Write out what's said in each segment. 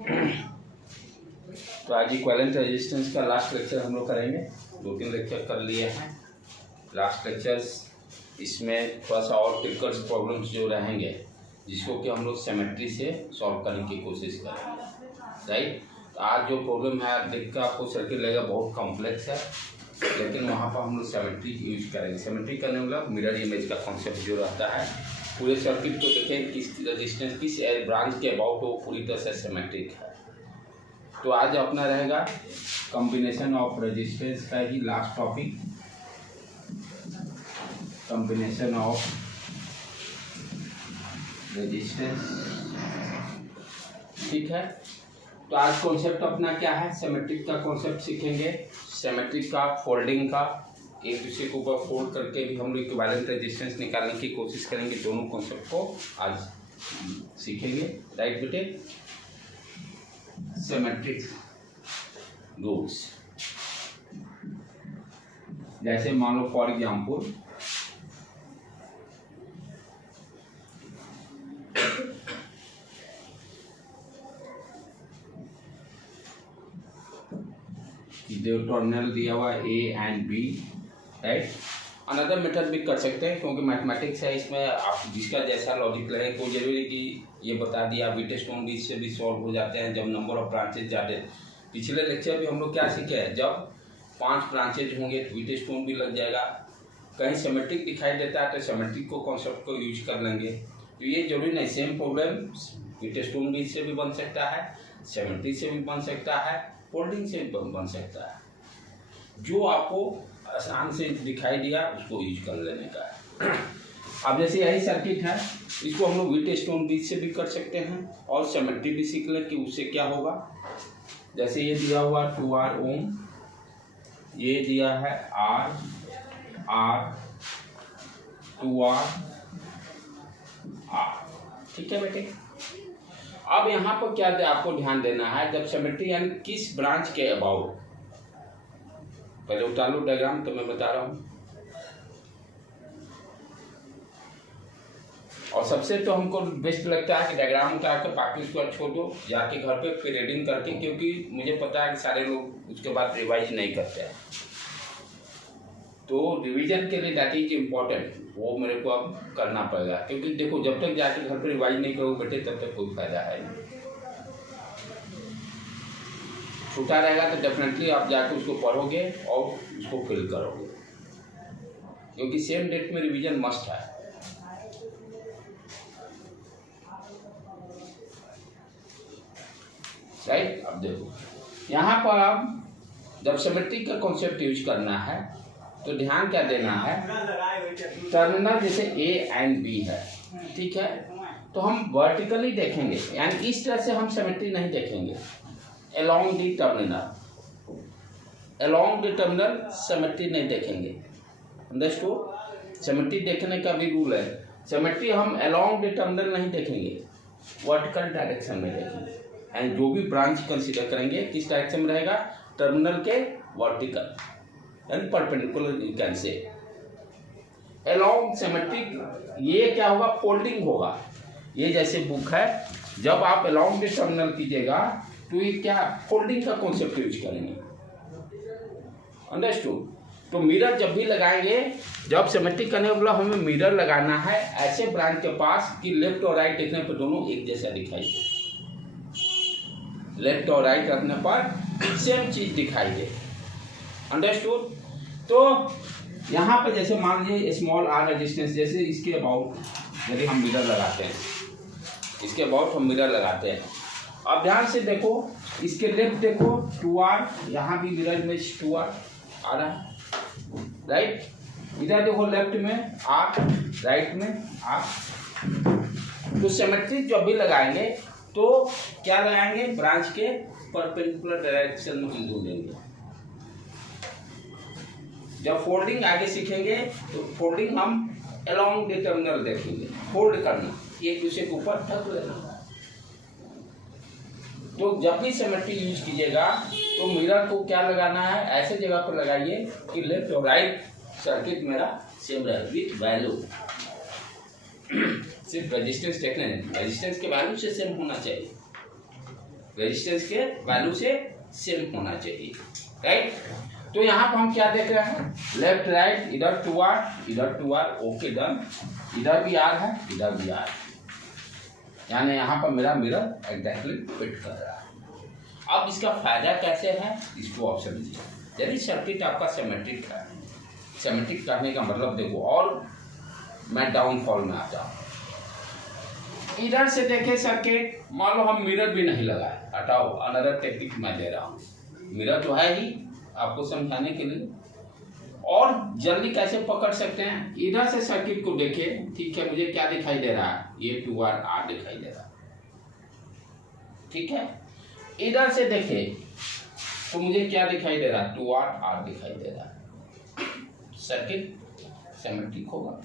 तो आज equivalent resistance का लास्ट लेक्चर हम लोग करेंगे। 2-3 लेक्चर कर लिए हैं। लास्ट लेक्चर्स इसमें थोड़ा सा और टिपिकल प्रॉब्लम्स जो रहेंगे जिसको कि हम लोग सिमेट्री से सॉल्व करने की कोशिश करेंगे, राइट। तो आज जो प्रॉब्लम है देख कर आपको सर्किट लगेगा बहुत कॉम्प्लेक्स है, लेकिन वहाँ पर हम लोग सिमेट्री यूज करेंगे। सिमेट्री करने वाला मिरर इमेज का कॉन्सेप्ट जो रहता है, पूरे सर्किट को देखें किस रेजिस्टेंस किस ब्रांच के अबाउट वो पूरी तरह से सिमेट्रिक है। तो आज अपना रहेगा कॉम्बिनेशन ऑफ रेजिस्टेंस का ही last topic, combination of resistance, ठीक है। तो आज कॉन्सेप्ट अपना क्या है, सिमेट्रिक का कॉन्सेप्ट सीखेंगे, सिमेट्रिक का, फोल्डिंग का, एक दूसरे के ऊपर फोल्ड करके भी हम लोग इक्विवेलेंट रेजिस्टेंस निकालने की कोशिश करेंगे। दोनों कॉन्सेप्ट को आज सीखेंगे, राइट बेटे। सिमेट्रिक रूल्स, जैसे मान लो फॉर एग्जाम्पल जो टर्मिनल दिया हुआ A and B, right. Another method भी कर सकते हैं क्योंकि मैथमेटिक्स है, इसमें आप जिसका जैसा लॉजिक लगे, कोई जरूरी कि ये बता दिया वीटस्टोन भी इससे भी सॉल्व हो जाते हैं जब नंबर ऑफ ब्रांचेज ज़्यादा। पिछले लेक्चर भी हम लोग क्या सीखे हैं, जब 5 ब्रांचेज होंगे तो वीटस्टोन भी लग जाएगा। कहीं सिमेट्रिक दिखाई देता है तो सिमेट्रिक को कॉन्सेप्ट को यूज कर लेंगे। तो ये जरूरी नहीं, सेम प्रॉब्लम वीटस्टोन भी इससे भी बन सकता है, सिमेट्रिक से भी बन सकता है, फोल्डिंग से बन सकता है। जो आपको आसान से दिखाई दिया उसको यूज कर लेने का है। अब जैसे यही सर्किट है, इसको हम लोग वीटस्टोन बीच से भी कर सकते हैं और सिमेट्री भी सीख लें कि उससे क्या होगा। जैसे ये दिया हुआ 2R ओम, ये दिया है R 2R R, ठीक है बेटे। अब यहाँ पर क्या आपको ध्यान देना है, जब सिमेट्री यानी किस ब्रांच के अबाउट, पहले उतार लो डायग्राम तो मैं बता रहा हूँ। और सबसे तो हमको बेस्ट लगता है कि डायग्राम उतार कर बाकी उसको छोड़ दो जाके घर पे फिर रीडिंग करके, क्योंकि मुझे पता है कि सारे लोग उसके बाद रिवाइज नहीं करते हैं। तो रिवीजन के लिए दैट इज इम्पोर्टेंट, वो मेरे को अब करना पड़ेगा, क्योंकि देखो जब तक जाके घर पे रिवाइज नहीं करोगे बेटे तब तक कोई फायदा है नहीं। छूटा रहेगा तो डेफिनेटली आप जाके उसको पढ़ोगे और उसको फिल करोगे, क्योंकि सेम डेट में रिवीजन मस्ट है। राइट। अब देखो यहाँ पर अब जब सिमेट्रिक का कॉन्सेप्ट यूज करना है तो ध्यान क्या देना है, टर्मिनल जैसे ए एंड बी है, ठीक है। तो हम वर्टिकली देखेंगे, यानी इस तरह से हम सिमेट्री नहीं देखेंगे। along the terminal सिमेट्री नहीं देखेंगे, अंडरस्टूड। सिमेट्री देखने का भी रूल है, सिमेट्री हम along the terminal नहीं देखेंगे, वर्टिकल डायरेक्शन में देखेंगे। एंड जो भी ब्रांच कंसीडर करेंगे किस डायरेक्शन में रहेगा, टर्मिनल के vertical and perpendicular, you can say along symmetric. ये क्या होगा, फोल्डिंग होगा। ये जैसे बुक है, जब आप along the terminal कीजिएगा तो ये क्या, फोल्डिंग का कॉन्सेप्ट यूज करेंगे, अंडरस्टूड। तो मिरर जब भी लगाएंगे, जब सिमेट्रिक करने वाला हमें मिरर लगाना है ऐसे ब्रांच के पास कि लेफ्ट और राइट देखने पर दोनों एक जैसा दिखाई दे, लेफ्ट और राइट रखने पर सेम चीज दिखाई दे, अंडरस्टूड। तो यहाँ पे जैसे मान लीजिए स्मॉल r रेजिस्टेंस, जैसे इसके अबाउट यदि हम मिरर लगाते हैं, इसके अबाउट हम मिरर लगाते हैं। अब ध्यान से देखो, इसके लेफ्ट देखो 2R, यहाँ भी मिरर इमेज 2R आ रहा है, राइट। इधर देखो लेफ्ट में R, राइट में R। तो सिमेट्री जब भी लगाएंगे तो क्या लगाएंगे, ब्रांच के परपेंडिकुलर डायरेक्शन में बिंदु देंगे। जब फोल्डिंग आगे सीखेंगे तो फोल्डिंग हम along the terminal देखेंगे, फोल्ड करना, एक दूसरे के ऊपर ढक लेना। तो जब भी सिमेट्री यूज कीजिएगा तो मिरर को क्या लगाना है, ऐसे जगह पर लगाइए कि लेफ्ट और राइट सर्किट मेरा सेम रहे विथ वैल्यू। सिर्फ रेजिस्टेंस देखना है, रेजिस्टेंस के वैल्यू से सेम होना चाहिए। रेजिस्टेंस के वैल्यू से सेम होना चाहिए, राइट। तो यहाँ पर हम क्या देख रहे हैं, लेफ्ट राइट, इधर 2R ओके डन, इधर भी R है, इधर भी R, यानी यहाँ पर मेरा मिरर एग्जैक्टली फिट कर रहा है। अब इसका फायदा कैसे है इसको आप समझिए। यदि सर्किट आपका सिमेट्रिक है, सिमेट्रिक करने का मतलब देखो, और मैं डाउनफॉल में आता हूँ। इधर से देखे सर्किट, मान लो हम मिरर भी नहीं लगाए, हटाओ, अनदर टेक्निक मैं दे रहा हूँ, मिरर जो है ही आपको समझाने के लिए, और जल्दी कैसे पकड़ सकते हैं। इधर से सर्किट को देखे, ठीक है, मुझे क्या दिखाई दे रहा है, ये 2R दिखाई दे रहा है, ठीक है। इधर से देखे तो मुझे क्या दिखाई दे रहा है, 2R दिखाई दे रहा है, सर्किट सिमेट्रिक होगा।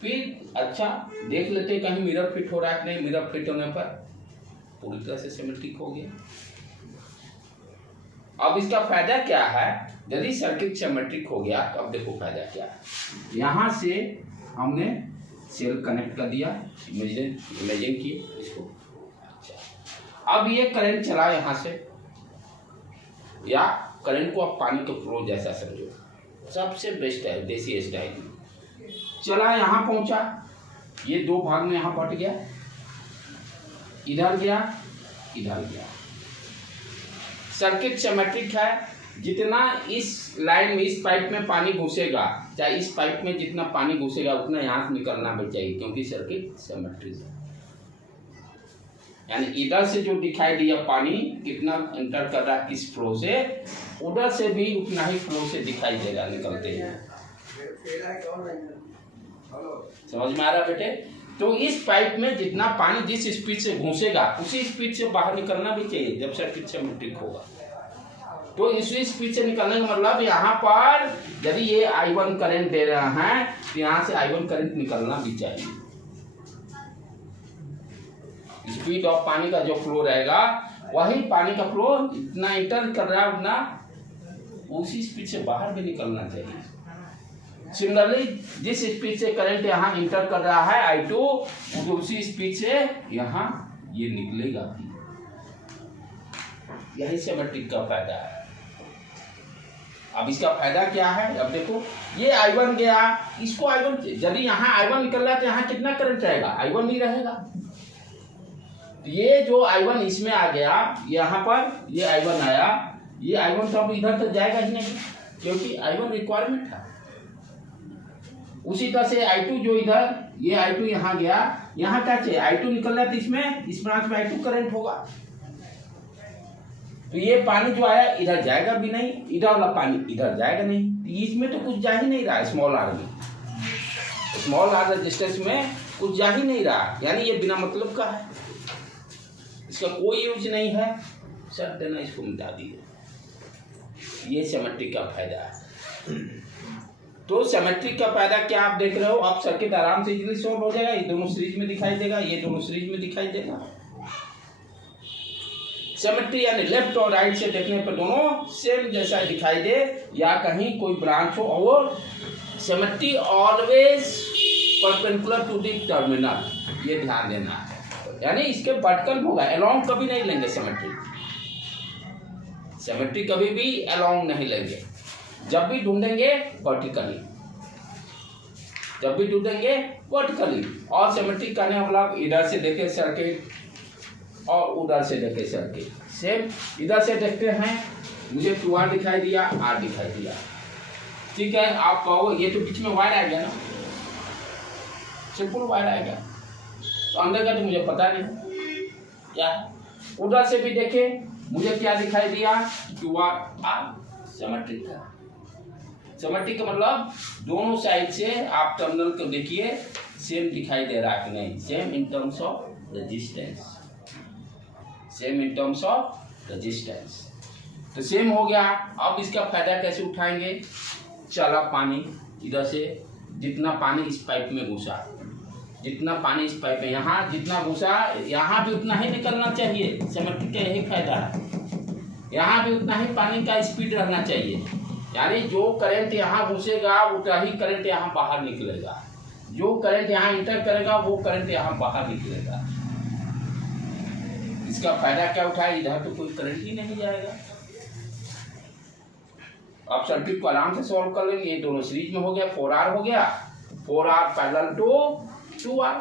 फिर अच्छा देख लेते कहीं मिरर फिट हो रहा है कि नहीं, मिरर फिट होने पर पूरी तरह से सिमेट्रिक हो गया। अब इसका फायदा क्या है, यदि सर्किट सिमेट्रिक हो गया तो अब देखो फायदा क्या है। यहाँ से हमने सेल कनेक्ट कर दिया, इमेजिन किए इसको। अच्छा, अब ये करंट चला यहाँ से, या करंट को आप पानी के फ्लो जैसा समझो, सबसे बेस्ट है देसी स्टाइल में। चला यहाँ पहुंचा, ये दो भाग में यहाँ बट गया, इधर गया, इधर गया। सर्किट सिमेट्रिक है, जितना इस लाइन में, इस पाइप में पानी घुसेगा, चाहे इस पाइप में जितना पानी घुसेगा उतना यहाँ से निकलना भी चाहिए, क्योंकि सर्किट सिमेट्रिक है। यानी इधर से जो दिखाई दिया पानी कितना एंटर कर रहा है किस फ्लो से, उधर से भी उतना ही फ्लो से दिखाई देगा निकलते हैं। समझ में आ रहा बेटे। तो इस पाइप में जितना पानी जिस स्पीड से घुसेगा उसी स्पीड से बाहर निकलना भी चाहिए जब सर्किट सिमेट्रिक होगा। तो इसी स्पीड से निकलने का मतलब यहाँ पर यदि ये I1 करंट दे रहा है तो यहाँ से I1 करंट निकलना भी चाहिए। स्पीड ऑफ पानी का जो फ्लो रहेगा वही पानी का फ्लो इतना इंटर कर रहा है उतना उसी स्पीड से बाहर भी निकलना चाहिए। सिमिलरली जिस स्पीड से करंट यहाँ इंटर कर रहा है I2 उसी स्पीड से यहाँ ये निकलेगा भी। यही सिमेट्रिक का फायदा है। अब इसका फायदा क्या है, अब देखो ये I1 गया, इसको I1, यदि यहाँ I1 निकल रहा है तो यहाँ कितना करंट रहेगा, I1 नहीं रहेगा। तो ये जो I1 इसमें आ गया, यहाँ पर ये I1 आया, ये I1 तो अब इधर तक जाएगा ही नहीं, क्योंकि I1 रिक्वायरमेंट है। उसी तरह से I2 जो इधर, ये I2 यहाँ गया, यहाँ क्या चाहिए, I2 निकल रहा है तो इसमें इस ब्रांच में I2 करंट होगा। तो ये पानी जो आया इधर जाएगा भी नहीं, इधर वाला पानी इधर जाएगा नहीं, तो इसमें तो कुछ जा ही नहीं रहा। स्मॉल आर में, स्मॉल आर रेजिस्टेंस में कुछ जा ही नहीं रहा, यानी ये बिना मतलब का है, इसका कोई यूज नहीं है। सर देना इसको मिटा दीजिए। ये सिमेट्रिक का फायदा है। तो सिमेट्रिक का फायदा क्या आप देख रहे हो, आप सर्किट आराम से इजीली सॉल्व हो जाएगा। ये दोनों सीरीज में दिखाई देगा, ये दोनों सीरीज में दिखाई देगा। सिमेट्री यानी लेफ्ट और राइट से देखने पर दोनों सेम जैसा दिखाई दे, या कहीं कोई ब्रांच हो, और symmetry always perpendicular to the terminal, ये ध्यान देना है। यानी इसके वर्टिकल होगा, अलोंग कभी नहीं लेंगे सिमेट्री। सिमेट्री कभी भी अलोंग नहीं लेंगे, जब भी ढूंढेंगे वर्टिकली, जब भी ढूंढेंगे वर्टिकली। और सिमेट्रिक करने का मतलब इधर से देखे सर्किट और उधर से देखे सर्किट सेम। इधर से देखते हैं, मुझे 2R दिखाई दिया, R दिखाई दिया, ठीक है। आप कहो ये तो बीच में वायर आ गया ना, सिंपल वायर आएगा, तो अंदर का तो मुझे पता नहीं क्या है। उधर से भी देखे, मुझे क्या दिखाई दिया, 2R सिमेट्रिक था। सिमेट्रिक का मतलब दोनों साइड से आप टर्मिनल को देखिए सेम दिखाई दे रहा है कि नहीं, same in terms of resistance, same in terms of resistance, तो सेम हो गया। अब इसका फायदा कैसे उठाएंगे, चला पानी इधर से, जितना पानी इस पाइप में घुसा, जितना पानी इस पाइप में यहाँ जितना घुसा, यहाँ भी उतना ही निकलना चाहिए। सिमेट्रिक का यही फायदा है, यहाँ भी उतना ही पानी का स्पीड रहना चाहिए। यानी जो करंट यहाँ घुसेगा उतना ही करंट यहाँ बाहर निकलेगा, जो करंट यहाँ इंटर करेगा वो करंट यहाँ बाहर निकलेगा। इसका फायदा क्या उठाए, इधर तो कोई करंट ही नहीं जाएगा। आप सर्किट को आराम से सॉल्व कर लेंगे। ये दोनों सीरीज में हो गया, 4R हो गया, 4R पैरेलल टू 2R,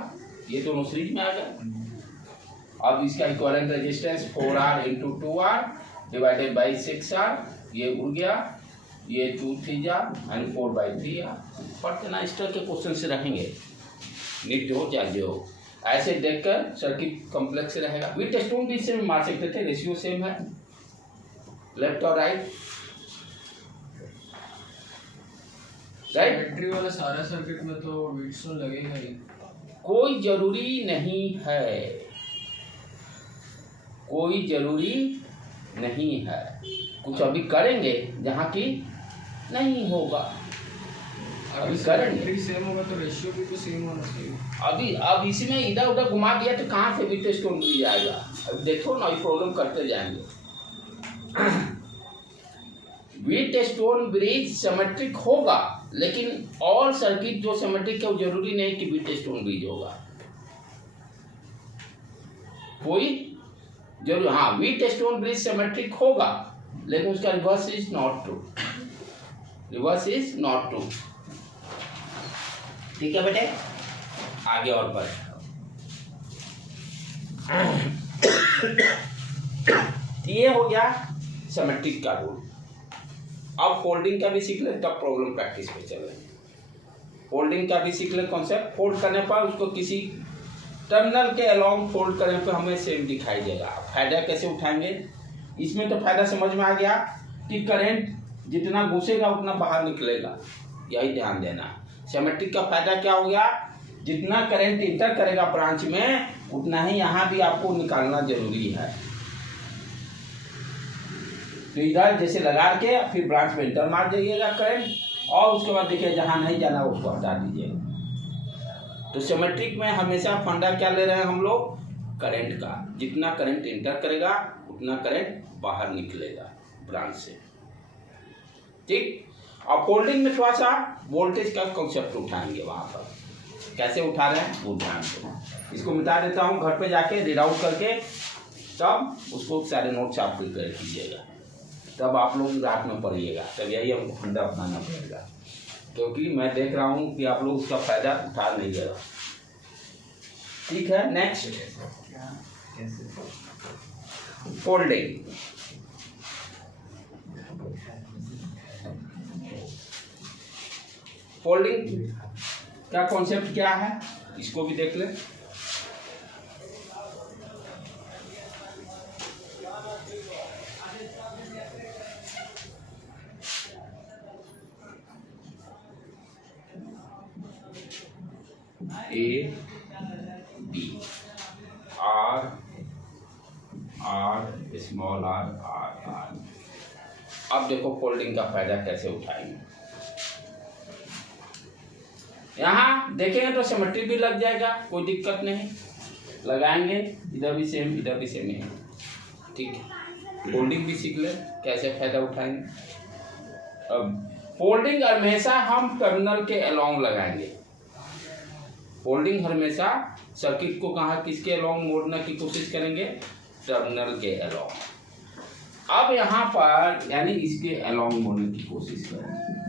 ये दोनों सीरीज में आ गया। अब इसका equivalent resistance 4R into 2R divided by 6R, ये उड़ गया, ये 2 3 एंड 4/3R। पढ़ते ना, इस तरह के क्वेश्चन से रखेंगे, नीट हो चाहे जो हो, ऐसे देखकर सर्किट कॉम्प्लेक्स रहेगा। वी टेस्ट भी इससे मार सकते थे, रेशियो सेम है, लेफ्ट और राइट। बैटरी वाला सारा सर्किट में तो व्हीटस्टोन लगेगा ही। कोई जरूरी नहीं है, कोई जरूरी नहीं है। कुछ अभी करेंगे जहाँ की नहीं होगा, अभी करेंगे। बैटरी सेम होगा तो रेशियो भी तो सेम होना चाहिए। अब इसमें इधर उधर घुमा दिया तो कहाँ से व्हीटस्टोन मिल जाएगा। अब देखो ना, प्रॉब्लम करते जाएंगे। व्हीटस्टोन ब्रिज सिमेट्रिक होगा, लेकिन और सर्किट जो सिमेट्रिक है वो जरूरी नहीं कि व्हीटस्टोन ब्रिज होगा। कोई जरूर, हाँ, व्हीटस्टोन ब्रिज सिमेट्रिक होगा, लेकिन उसका reverse is not true, reverse is not true. ठीक है बेटे, आगे और बढ़। ये हो गया सिमेट्रिक का रूल। अब फोल्डिंग का भी सीख ले, तब प्रॉब्लम प्रैक्टिस पे चल रहे हैं। फोल्डिंग का भी सीख ले कॉन्सेप्ट। फोल्ड करने पर उसको किसी टर्मिनल के अलोंग फोल्ड करने पर हमें सेम दिखाई देगा। फायदा कैसे उठाएंगे, इसमें तो फायदा समझ में आ गया कि करंट जितना घुसेगा उतना बाहर निकलेगा, यही ध्यान देना। सिमेट्रिक का फायदा क्या हो गया, जितना करंट इंटर करेगा ब्रांच में उतना ही यहाँ भी आपको निकालना जरूरी है। तो इधर जैसे लगा के फिर ब्रांच में इंटर मार जाइएगा करंट, और उसके बाद देखिए जहाँ नहीं जाना उसको हटा दीजिएगा। तो सिमेट्रिक में हमेशा फंडा क्या ले रहे हैं हम लोग, करंट का। जितना करंट इंटर करेगा उतना करंट बाहर निकलेगा ब्रांच से। ठीक। और फोल्डिंग में थोड़ा सा वोल्टेज का कॉन्सेप्ट उठाएंगे, वहाँ पर कैसे उठा रहे हैं वो ध्यान दो। इसको मिटा देता हूँ, घर पे जाके रीड आउट करके तब उसको सारे नोट्स आप प्रिपेयर कीजिएगा, तब आप लोग रात में पढ़िएगा। तब यही हमको फंडा अपनाना पड़ेगा, क्योंकि मैं देख रहा हूँ कि आप लोग उसका फायदा उठा नहीं रहे। ठीक है, नेक्स्ट फोल्डिंग। फोल्डिंग का कॉन्सेप्ट क्या है, इसको भी देख ले। A B, R R small R R R. अब देखो फोल्डिंग का फायदा कैसे उठाएंगे। यहाँ देखेंगे तो सिमेट्री भी लग जाएगा, कोई दिक्कत नहीं, लगाएंगे इधर भी सेम इधर भी सेम है। ठीक है, फोल्डिंग भी सीख ले कैसे फायदा उठाएंगे। अब फोल्डिंग हमेशा हम टर्मिनल के अलोंग लगाएंगे। फोल्डिंग हमेशा सर्किट को कहाँ किसके अलोंग मोड़ने की कोशिश करेंगे, टर्मिनल के अलोंग। अब यहाँ पर यानी इसके अलोंग मोड़ने की कोशिश करेंगे।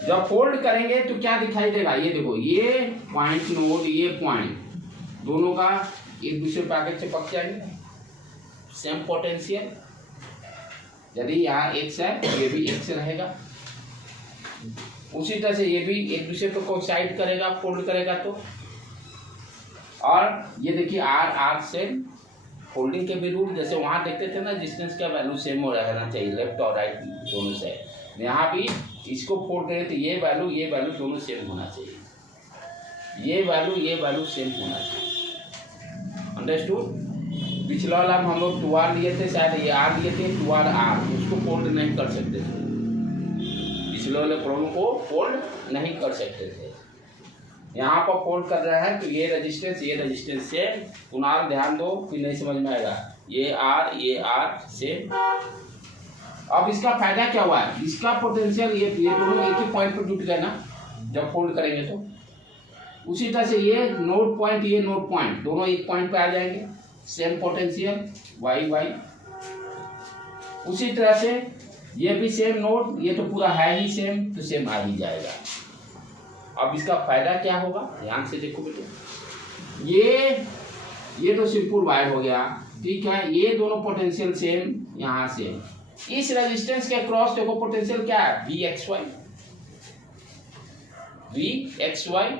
जब फोल्ड करेंगे तो क्या दिखाई देगा, ये देखो, ये पॉइंट नोड, ये पॉइंट दोनों का एक दूसरे पैकेट से पक जाएंगे, सेम पोटेंशियल। यदि यहाँ एक्स है ये भी एक्स रहेगा, उसी तरह से ये भी एक दूसरे को कोइंसाइड करेगा, फोल्ड करेगा तो। और ये देखिए आर आर सेम, फोल्डिंग के भी रूल जैसे वहाँ देखते थे ना, डिस्टेंस का वैल्यू सेम हो रहना चाहिए लेफ्ट और राइट दोनों से। यहाँ भी इसको फोल्ड करें तो ये वैल्यू दोनों सेम होना चाहिए, ये वैल्यू सेम होना चाहिए। अंडरस्टूड। पिछला वाला हम लोग 2R लिए थे, शायद ये R लिए थे, 2R R, उसको फोल्ड नहीं कर सकते थे, पिछले वाले प्रॉब्लम को फोल्ड नहीं कर सकते थे। यहाँ पर फोल्ड कर रहा है तो ये रेजिस्टेंस से पुनः ध्यान दो, फिर नहीं समझ में आएगा। ये R से। अब इसका फायदा क्या हुआ है, इसका पोटेंशियल ये दोनों एक ही पॉइंट पर जुट गए ना जब फोल्ड करेंगे तो। उसी तरह से ये नोड पॉइंट दोनों एक पॉइंट पे आ जाएंगे, सेम पोटेंशियल वाई वाई। उसी तरह से ये भी सेम नोड, ये तो पूरा है ही सेम, तो सेम आ ही जाएगा। अब इसका फायदा क्या होगा, ध्यान से देखो बेटे। ये तो सिंपल वायर हो गया, ठीक है। ये दोनों पोटेंशियल सेम, यहाँ सेम। इस रेजिस्टेंस के क्रॉस देखो पोटेंशियल क्या है, वी एक्स वाई,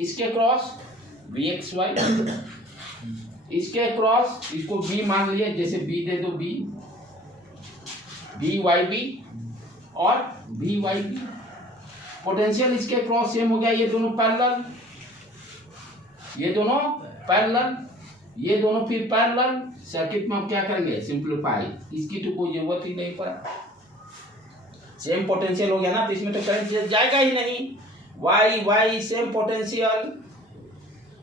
इसके क्रॉस वी एक्स वाई, इसके क्रॉस इसको बी मान लिया, जैसे बी दे दो, बी वाई बी और बी वाई बी। पोटेंशियल इसके क्रॉस सेम हो गया, ये दोनों पैरेलल, ये दोनों फिर पैरेलल। सर्किट में हम क्या करेंगे, सिंप्लीफाई, इसकी तो कोई जरूरत ही नहीं पड़ा, सेम पोटेंशियल हो गया ना, तो इसमें तो करंट जाएगा ही नहीं। वाई वाई सेम पोटेंशियल,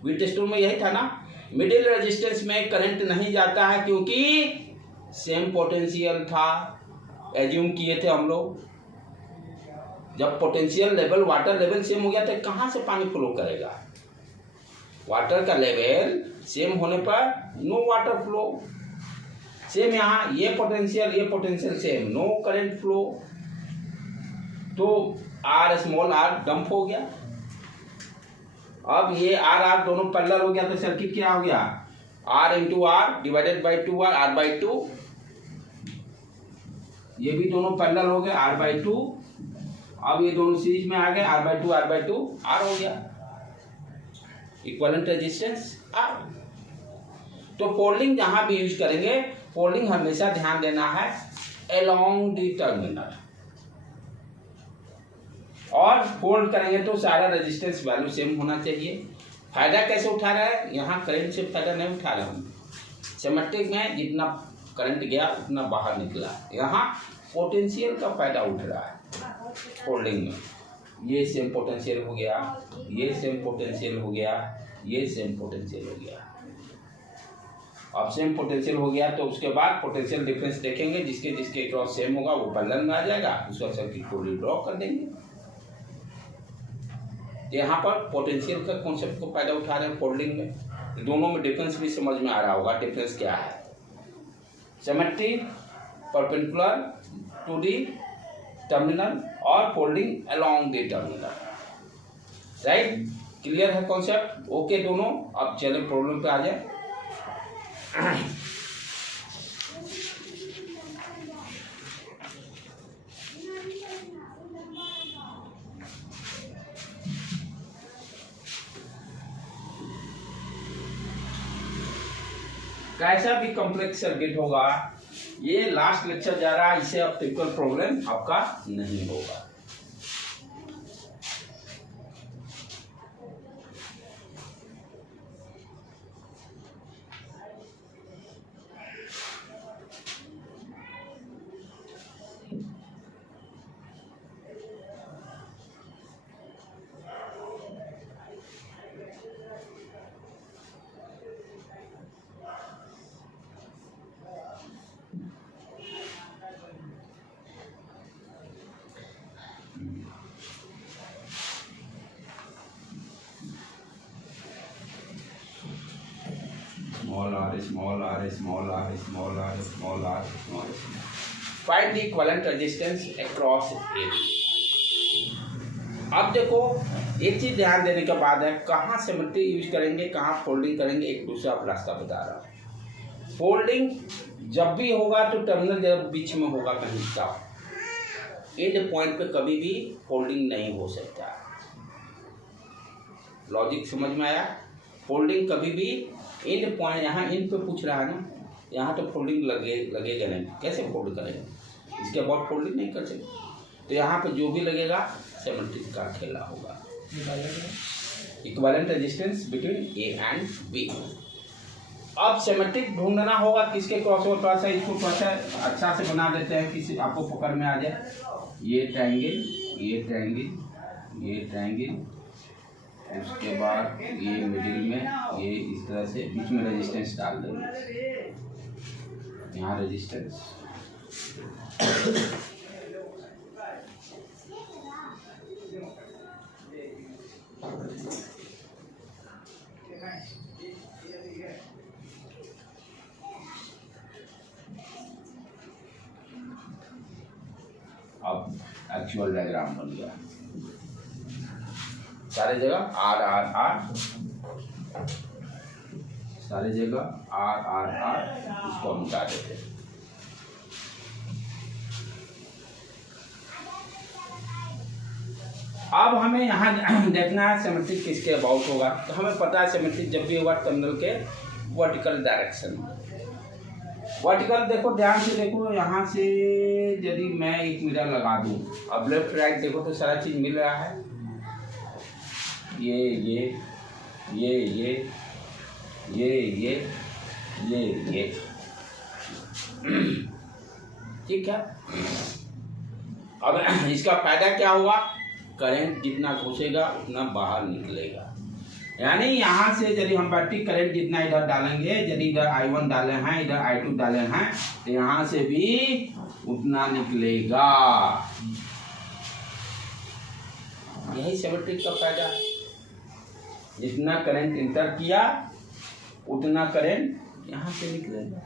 वीटेस्टोन में यही था ना, मिडिल रेजिस्टेंस में करंट नहीं जाता है क्योंकि सेम पोटेंशियल था, एज्यूम किए थे हम लोग। जब potential level water level same हो गया तो कहाँ से पानी फ्लो करेगा, वाटर का लेवल सेम होने पर नो वाटर फ्लो। सेम यहाँ ये potential same, no current flow, तो आर स्मॉल आर डंप हो गया। अब ये आर दोनों पैरेलल हो गया, तो सर्किट क्या हो गया, R into R divided by 2 R by 2। ये भी दोनों पैरेलल हो गए, आर बाई 2। अब ये दोनों सीरीज में आ गए, आर बाई 2 आर हो गया, इक्विवेलेंट रेजिस्टेंस आर। तो फोल्डिंग जहां भी यूज करेंगे, फोल्डिंग हमेशा ध्यान देना है अलोंग द टर्मिनल, और फोल्ड करेंगे तो सारा रेजिस्टेंस वैल्यू सेम होना चाहिए। फायदा कैसे उठा रहा है, यहाँ करंट से फायदा नहीं उठा रहा हूँ, सिमेट्रिक में जितना करंट गया उतना बाहर निकला, यहाँ पोटेंशियल का फायदा उठ रहा है। फोल्डिंग में ये सेम पोटेंशियल हो गया, ये सेम पोटेंशियल हो गया, ये सेम पोटेंशियल हो गया। अब सेम पोटेंशियल हो गया तो उसके बाद पोटेंशियल डिफरेंस देखेंगे, जिसके क्रॉस सेम होगा वो पैरेलल में आ जाएगा, उसका सर्किट को ड्रॉ कर देंगे। यहाँ पर पोटेंशियल का कॉन्सेप्ट को फायदा उठा रहे हैं फोल्डिंग में। दोनों में डिफरेंस भी समझ में आ रहा होगा, डिफरेंस क्या है, symmetry perpendicular to the terminal और folding along the terminal, right. Clear है कॉन्सेप्ट, ओके दोनों। अब चले प्रॉब्लम पे आ जाए। कैसा भी कॉम्प्लेक्स सर्किट होगा, ये लास्ट लेक्चर जा रहा है, इसे अब टिपिकल प्रॉब्लम आपका नहीं होगा। small r. Find the equivalent resistance across AB. अब देखो एक चीज ध्यान देने के बाद है, कहाँ सिमेट्री यूज करेंगे, कहाँ फोल्डिंग करेंगे, एक दूसरा रास्ता बता रहा हूँ। फोल्डिंग जब भी होगा तो टर्मिनल जब बीच में होगा कहीं का, एंड पॉइंट पे कभी भी फोल्डिंग नहीं हो सकता। लॉजिक समझ में आया? फोल्डिंग कभी भी एंड पॉइंट, यहाँ एंड पे पूछ रहा है ना, यहाँ तो फोल्डिंग लगेगा नहीं, कैसे फोल्ड करेंगे, इसके बाद फोल्डिंग नहीं कर सकते, तो यहाँ पे जो भी लगेगा सिमेट्रिक का खेला होगा। Equivalent resistance between A and B. अब सिमेट्रिक ढूंढना होगा किसके क्रॉस ओवर, थोड़ा सा इसको थोड़ा सा अच्छा से बना देते हैं कि आपको पकड़ में आ जाए। ये ट्रायंगल, ये ट्रायंगल, ये ट्रायंगल, उसके बाद ये मिडिल में, ये इस तरह से बीच में रेजिस्टेंस डाल देंगे, यहाँ रेजिस्टेंस। एक्चुअल डायग्राम बन गया। सारे जगह आर आर आर, सारे जगह आर आर आर, इसको हम मिटा देते हैं। अब हमें यहाँ देखना है सिमेट्रिक किसके अबाउट होगा। तो हमें पता है सिमेट्रिक जब भी होगा टर्मिनल के वर्टिकल डायरेक्शन में। वर्टिकल देखो, ध्यान से देखो, यहाँ से यदि मैं एक मिरर लगा दूँ, अब लेफ्ट राइट देखो तो सारा चीज़ मिल रहा है। ये ठीक है। अब इसका फायदा क्या हुआ, करंट जितना घुसेगा उतना बाहर निकलेगा। यानी यहाँ से यदि हम बैटरी करंट जितना इधर डालेंगे, यदि इधर I1 डाले हैं, इधर I2 डाले हैं, तो यहाँ से भी उतना निकलेगा। यही सिमेट्रिक का फायदा है, जितना करंट इंटर किया उतना करंट यहाँ से निकलेगा।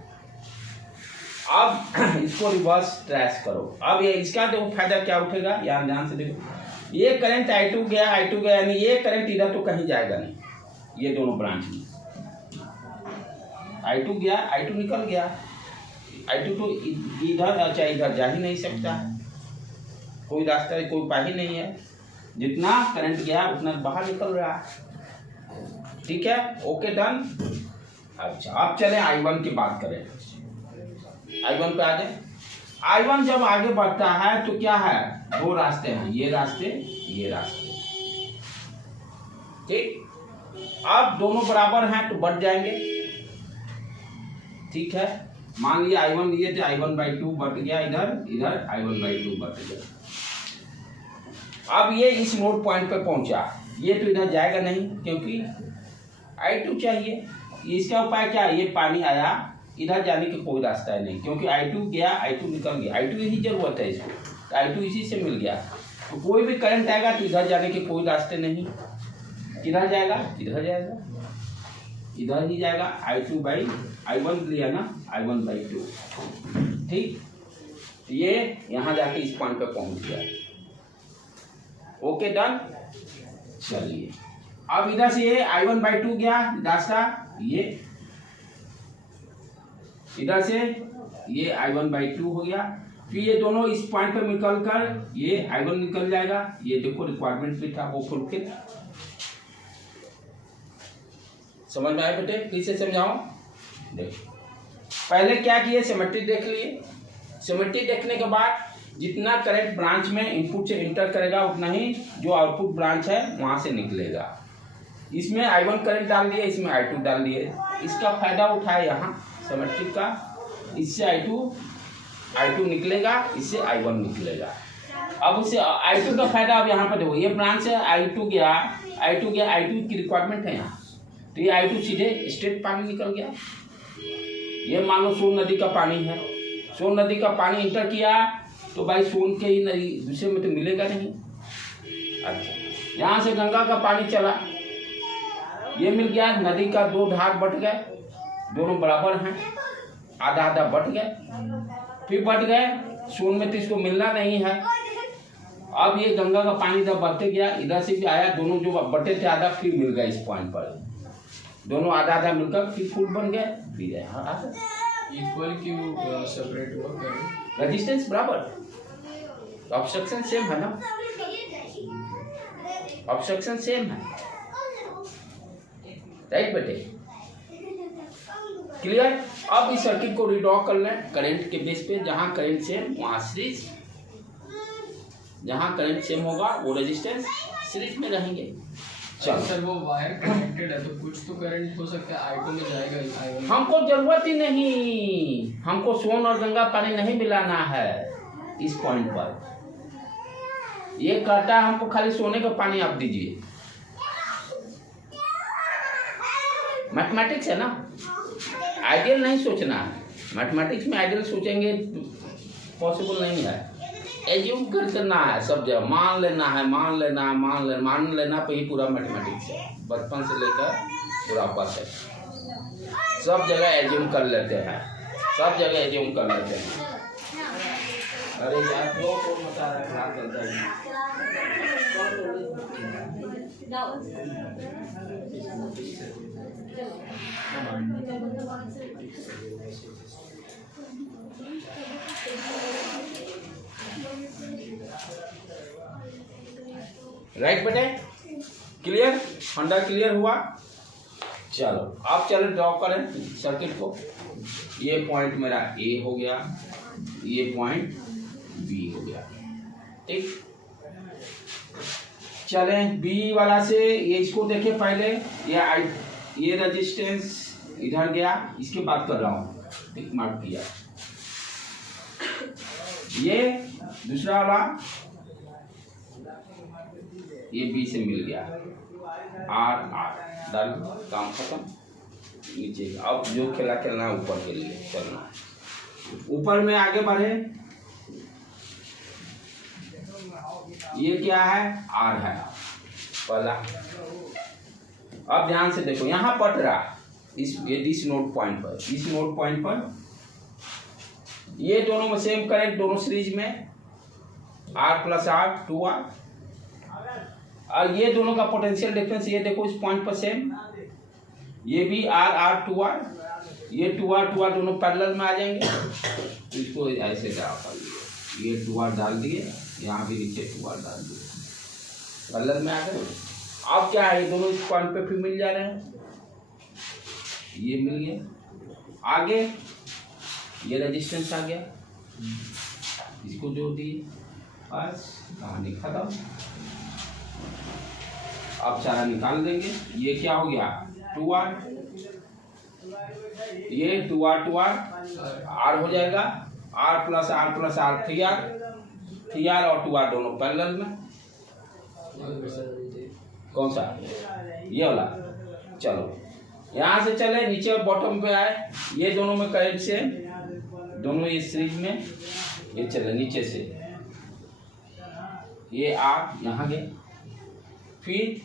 अब इसको रिवर्स ट्रेस करो। अब ये इसका देखो फायदा क्या उठेगा, यहाँ ध्यान से देखो, ये करंट I2 गया, यानी ये करंट इधर तो कहीं जाएगा नहीं, ये दोनों ब्रांच में I2 गया, I2 निकल गया, I2 तो इधर चाहे इधर जा ही नहीं सकता है, कोई रास्ता कोई उपाय ही नहीं है। जितना करंट गया उतना बाहर निकल रहा है। ठीक है, ओके डन। अच्छा, अब चले I1 की बात करें। I1 पे आ जाए। I1 जब आगे बढ़ता है तो क्या है, दो रास्ते हैं, ये रास्ते, ये रास्ते। ठीक, अब दोनों बराबर हैं तो बढ़ जाएंगे। ठीक है, मान लिया I1 लिए थे, I1/2 बढ़ गया, इधर I1/2 बढ़ गया। अब ये इस नोड पॉइंट पे पहुंचा, ये तो इधर जाएगा नहीं क्योंकि I2 चाहिए। इसका उपाय क्या है, ये पानी आया, इधर जाने का कोई रास्ता है नहीं, क्योंकि I2 गया, I2 निकल गया, I2 ही जरूरत है इसको, तो I2 इसी से मिल गया। तो कोई भी करंट आएगा तो इधर जाने के कोई रास्ते नहीं, किधर जाएगा, इधर जाएगा, इधर ही जाएगा। I1 लिया ना, I1/2। ठीक, ये यहाँ जाके इस पॉइंट पे पहुंच गया। Okay done. चलिए, अब इधर से ये I1/2 गया रास्ता, ये इधर से ये I1/2 हो गया। फिर ये दोनों इस पॉइंट पे निकल कर ये I1 निकल जाएगा। ये देखो रिक्वायरमेंट भी था वो फुलफिल। समझ में आया बेटे, फिर से समझाओ। देखो, पहले क्या किए, सिमेट्री देख लिए। सिमेट्री देखने के बाद जितना करंट ब्रांच में इनपुट से इंटर करेगा उतना ही जो आउटपुट ब्रांच है वहां से निकलेगा। इसमें I1 करंट डाल दिए, इसमें I2 डाल दिए। इसका फायदा उठाए यहाँ सिमेट्रिक का, इससे I2 निकलेगा, इससे I1 निकलेगा। अब उससे I2 का फायदा अब यहाँ पर देखो, ये ब्रांच से I2 गया, I2 की रिक्वायरमेंट है यहाँ, तो ये I2 सीधे स्ट्रेट पानी निकल गया। ये मान लो सोन नदी का पानी है, सोन नदी का पानी इंटर किया तो भाई सोन के ही नदी, दूसरे में तो मिलेगा नहीं। अच्छा, यहाँ से गंगा का पानी चला, ये मिल गया, नदी का दो धार बट गए, दोनों बराबर हैं, आधा आधा बट गए, फिर बट गए, सोन में तो इसको मिलना नहीं है। अब ये गंगा का पानी इधर बढ़ते गया, इधर से भी आया, दोनों जो बटे थे आधा फिर मिल गया इस पॉइंट पर, दोनों आधा आधा मिलकर फिर फुल बन गए, फिर इक्वल क्यों सेपरेट हुआ, रेजिस्टेंस बराबर, ऑब्स्ट्रक्शन सेम है ना, ऑब्स्ट्रक्शन सेम है, राइट बेटे, क्लियर। अब इस सर्किट को रिड्रॉ कर लें करंट के बेस पे, जहां करंट सेम वहां सीरीज, जहां करंट सेम होगा वो रेजिस्टेंस सीरीज में रहेंगे। चलो सर, वो वायर कनेक्टेड है तो कुछ तो करंट हो सकता है I2 में जाएगा, I1 हमको जरूरत ही नहीं, हमको सोन और गंगा पानी नहीं मिलाना है इस पॉइंट पर। ये कहता है हमको खाली सोने का पानी आप दीजिए, मैथमेटिक्स है ना, आइडियल नहीं सोचना है। मैथमेटिक्स में आइडियल सोचेंगे पॉसिबल नहीं है, एज्यूम कर करना है सब जगह, मान लेना पे ही पूरा मैथमेटिक्स है, बचपन से लेकर बुढ़ापा तक सब जगह एज्यूम कर लेते हैं, सब जगह एज्यूम कर लेते हैं। अरे यार क्यों कौन बता रहा है खराब चलता है। राइट बेटे, क्लियर, होंडा क्लियर हुआ। चलो आप चलो ड्रॉ करें सर्किट को। ये पॉइंट मेरा ए हो गया, ये पॉइंट बी हो गया, ठीक। चलें बी वाला से ये इसको देखें पहले, ये रेजिस्टेंस इधर गया, इसकी बात कर रहा हूँ, टिक मार्क किया। ये दूसरा वाला ये बी से मिल गया, आर डाल, काम खत्म। नीचे अब जो खेला खेलना है ऊपर के लिए चलना है। ऊपर में आगे बढ़े, ये क्या है, आर है पहला। अब ध्यान से देखो, यहाँ पट रहा इस नोड पॉइंट पर, इस नोड पॉइंट पर ये दोनों में सेम करेंट, दोनों सीरीज में आर प्लस आर 2R, और ये दोनों का पोटेंशियल डिफरेंस ये देखो इस पॉइंट पर सेम, ये भी आर आर 2R, ये 2R दोनों पैरेलल में आ जाएंगे। तो इसको ऐसे ड्रा कर लिए, ये 2R डाल दिए, यहाँ भी नीचे 2R डाल दिए, पैरेलल में आ गए। अब क्या है, ये दोनों इस पॉइंट पे फिर मिल जा रहे हैं, ये मिल गया। आगे ये रेजिस्टेंस आ गया, इसको जोड़ दिए, बस कहानी खत्म। अब सारा निकाल देंगे, ये क्या हो गया 2R, ये 2R आर हो जाएगा, R प्लस आर 3R और 2R दोनों पैरेलल में। कौन सा, ये वाला। चलो यहाँ से चले नीचे बॉटम पे आए, ये दोनों में करंट से दोनों ये सीरीज में, ये चले नीचे से, ये आर यहाँ गए, फिर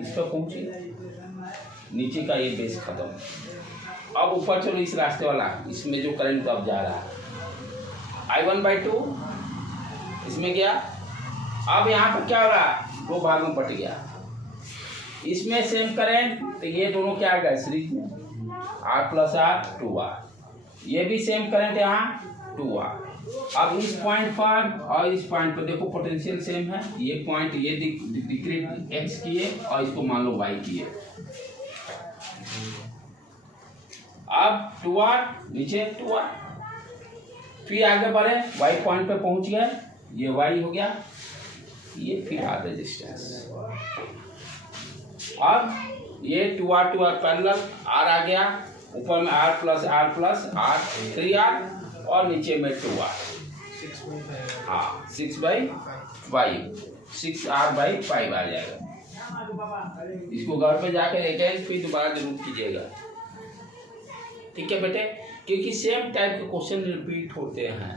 इस पर पहुंचे, नीचे का ये बेस खत्म। अब ऊपर चलो इस रास्ते वाला, इसमें जो करंट अब जा रहा है I1/2 इसमें गया। अब यहाँ पर क्या हो रहा, दो भाग में पट गया, इसमें सेम करंट, तो ये दोनों क्या आ गए सीरीज में, R प्लस आर 2R, ये भी सेम करंट यहाँ 2R। अब इस पॉइंट पर और इस पॉइंट पर देखो पोटेंशियल सेम है, ये पॉइंट ये डिक्रीज एक्स किए और इसको मान लो वाई किए। अब 2R नीचे 2R, फिर आगे बढ़े, वाई पॉइंट पे पहुंच गए, ये वाई हो गया, ये फिर आर रेजिस्टेंस। अब ये 2R पैरेलल, आर आ गया, ऊपर में R प्लस आर 3R और नीचे में 2R, हाँ 6/5, 6R/5 आ जाएगा। इसको घर पे जाकर एक फिर दोबारा जरूर कीजिएगा, ठीक है बेटे, क्योंकि सेम टाइप के क्वेश्चन रिपीट होते हैं,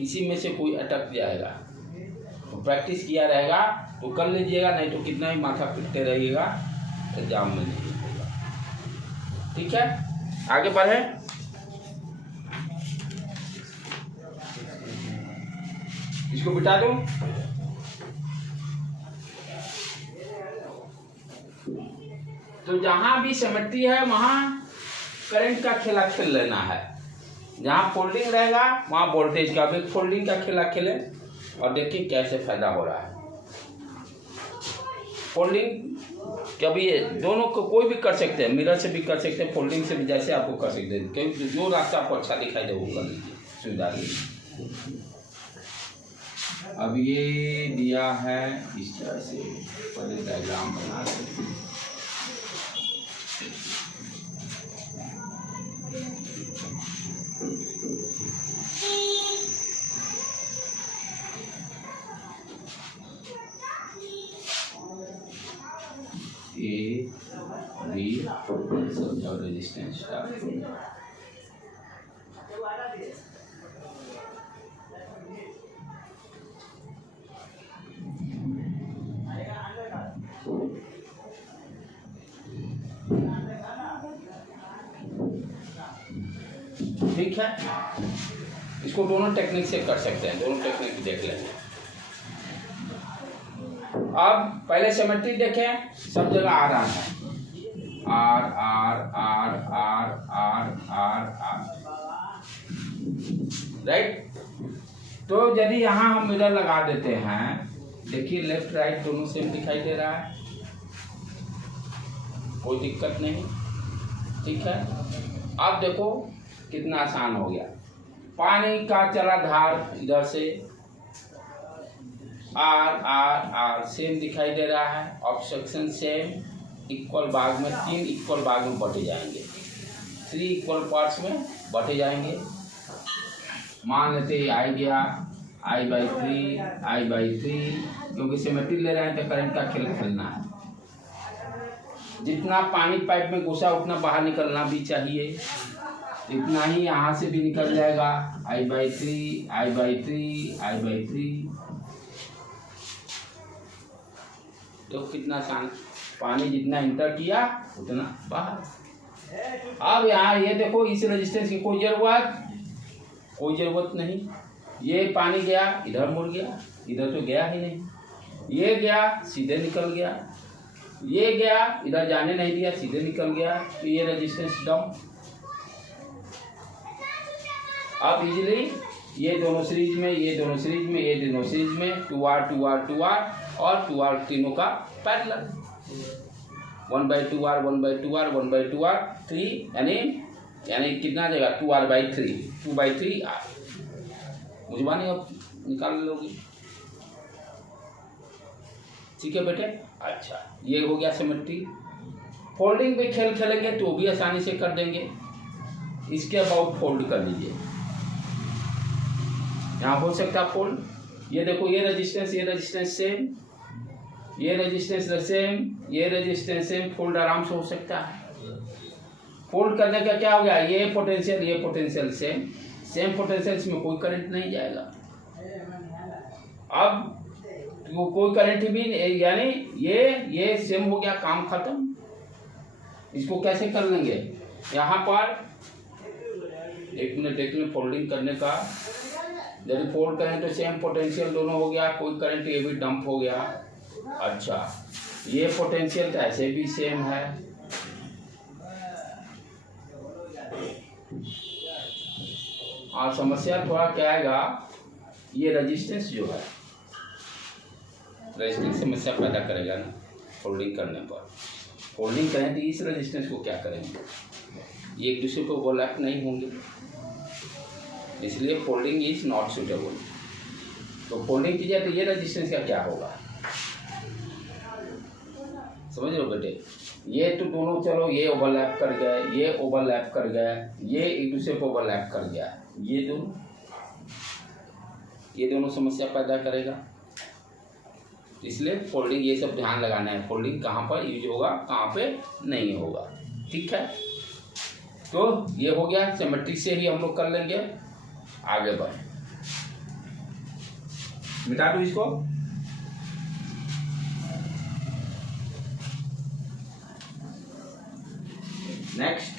इसी में से कोई अटक जाएगा। तो प्रैक्टिस किया रहेगा तो कर लीजिएगा, नहीं तो कितना ही माथा पीटते रहिएगा, एग्जाम में नहीं होगा। ठीक है, आगे बढ़े। इसको बिठा दो। तो जहां भी सिमेट्री है वहां करंट का खेला खेल लेना है, जहां फोल्डिंग रहेगा वहां वोल्टेज का भी फोल्डिंग का खेला खेले, और देखिए कैसे फायदा हो रहा है। फोल्डिंग कभी दोनों को कोई भी कर सकते हैं, मिरर से भी कर सकते हैं, फोल्डिंग से भी, जैसे आपको कर सकते हैं, क्योंकि जो रास्ता आपको अच्छा दिखाई दे वो कर लीजिए, सुविधा लीजिए। अब ये दिया है इस तरह से, पहले डायग्राम बना सकते हैं। A, B, सब रेजिस्टेंस ठीक है। इसको दोनों टेक्निक से कर सकते हैं, दोनों टेक्निक देख लेंगे। अब पहले सिमेट्री देखें, सब जगह आ रहा है, R R R R R R R, right. तो यदि यहाँ हम मिरर लगा देते हैं, देखिए लेफ्ट राइट दोनों सेम दिखाई दे रहा है, कोई दिक्कत नहीं, ठीक है। अब देखो कितना आसान हो गया, पानी का चला धार इधर से आर आर आर सेम दिखाई दे रहा है, ऑब्स्ट्रक्शन सेम, इक्वल भाग में 3 इक्वल भाग में बटे जाएंगे, 3 इक्वल पार्ट्स में बटे जाएंगे। मान लेते आई गया I/3 I/3, क्योंकि सिमेट्री ले रहे हैं तो करंट का खेल खेलना है, जितना पानी पाइप में घुसा उतना बाहर निकलना भी चाहिए, इतना ही यहाँ से भी निकल जाएगा, I/3 I/3 I/3। तो कितना आसान, पानी जितना इंटर किया उतना बाहर। अब यहाँ ये देखो, इस रेजिस्टेंस की कोई ज़रूरत नहीं, ये पानी गया इधर मुड़ गया, इधर तो गया ही नहीं, ये गया सीधे निकल गया, ये गया इधर जाने नहीं दिया सीधे निकल गया, तो ये रेजिस्टेंस डाउन। अब इजीली ये दोनों सीरीज में, ये दोनों सीरीज में, ये दोनों सीरीज में, 2R 2R 2R और 2R तीनों का पैरेलल, 1/2R 1/2R 1/2R 3, यानी कितना देगा 2R/3 2/3R। मुझे नहीं, अब निकाल लोगे, ठीक है बेटे। अच्छा, ये हो गया सिमेट्री। फोल्डिंग पे खेल खेलेंगे तो भी आसानी से कर देंगे, इसके अबाउट फोल्ड कर लीजिए, यहाँ हो सकता है फोल्ड। ये देखो, ये रेजिस्टेंस सेम, ये रेजिस्टेंस सेम, ये रेजिस्टेंस सेम, फोल्ड आराम से हो सकता है। फोल्ड करने का क्या हो गया, ये पोटेंशियल सेम पोटेंशियल, इसमें कोई करंट नहीं जाएगा। अब कोई करंट भी, यानी ये सेम हो गया, काम खत्म। इसको कैसे कर लेंगे, यहाँ पर एक मिनट फोल्डिंग करने का, यदि फोल्ड करें तो सेम पोटेंशियल दोनों हो गया, कोई करंट ये भी डंप हो गया। अच्छा, ये पोटेंशियल तो ऐसे भी सेम है, और समस्या थोड़ा क्या आएगा, ये रेजिस्टेंस जो है, रेजिस्टेंस समस्या पैदा करेगा ना फोल्डिंग करने पर। फोल्डिंग करें तो इस रेजिस्टेंस को क्या करेंगे, ये एक दूसरे को ओवरलैप नहीं होंगे, इसलिए फोल्डिंग इज नॉट सुटेबल। तो फोल्डिंग की जाए तो ये रेजिस्टेंस का क्या होगा, समझ लो बेटे। ये तो दोनों, चलो ये ओवरलैप कर गए, ये ओवरलैप कर गए, ये एक दूसरे को ओवरलैप कर गया, ये दोनों समस्या पैदा करेगा, इसलिए फोल्डिंग, ये सब ध्यान लगाना है, फोल्डिंग कहाँ पर यूज होगा, कहाँ पे नहीं होगा, ठीक है। तो ये हो गया, सिमेट्री से ही हम लोग कर लेंगे, आगे बढ़े। मिटा दो इसको। नेक्स्ट,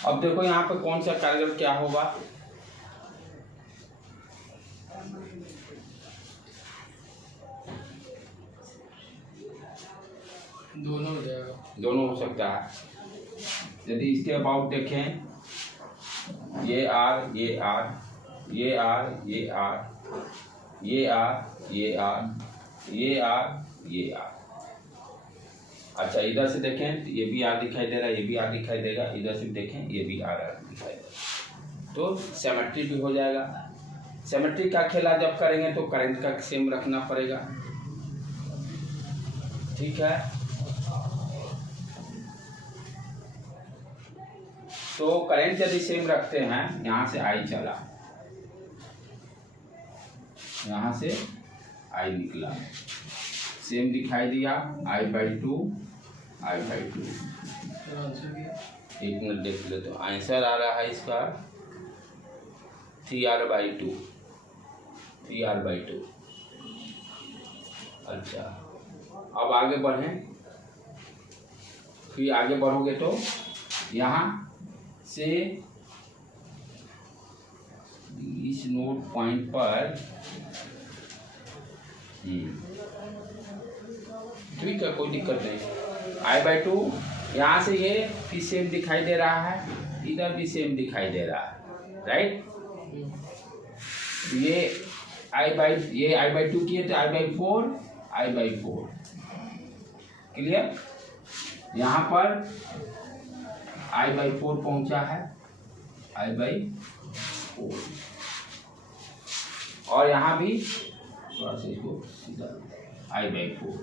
अब देखो यहाँ पे कौन सा पैरेलल क्या होगा, दोनों हो जाएगा, दोनों हो सकता है। यदि इसके अबाउट देखें, ये आर, ये आर, ये आर, ये आर, ये आर, ये आर, ये आर, ये आर। अच्छा, इधर से देखें तो ये भी आर दिखाई दे रहा है, ये भी आर दिखाई देगा। इधर से देखें, ये भी आर आर दिखाई देगा। तो सिमेट्री भी हो जाएगा। सिमेट्री का खेला जब करेंगे तो करंट का सेम रखना पड़ेगा, ठीक है। तो करंट यदि सेम रखते हैं, यहाँ से आई चला, यहाँ से आई निकला, सेम दिखाई दिया, I/2, I/2। चलो आंसर किया। एक मिनट देख ले, तो आंसर आ रहा है इसका 3R/2, 3R/2। अच्छा, अब आगे बढ़ें। फिर आगे बढ़ोगे तो यहाँ से इस नोड पॉइंट पर ठीक है, कोई दिक्कत नहीं। I/2 यहाँ से ये भी सेम दिखाई दे रहा है, इधर भी सेम दिखाई दे रहा है, राइट। ये I/2 किए तो I/4, I/4 क्लियर। यहाँ पर I/4 पहुंचा है, I/4। और यहाँ भी थोड़ा सा इसको सीधा I/4,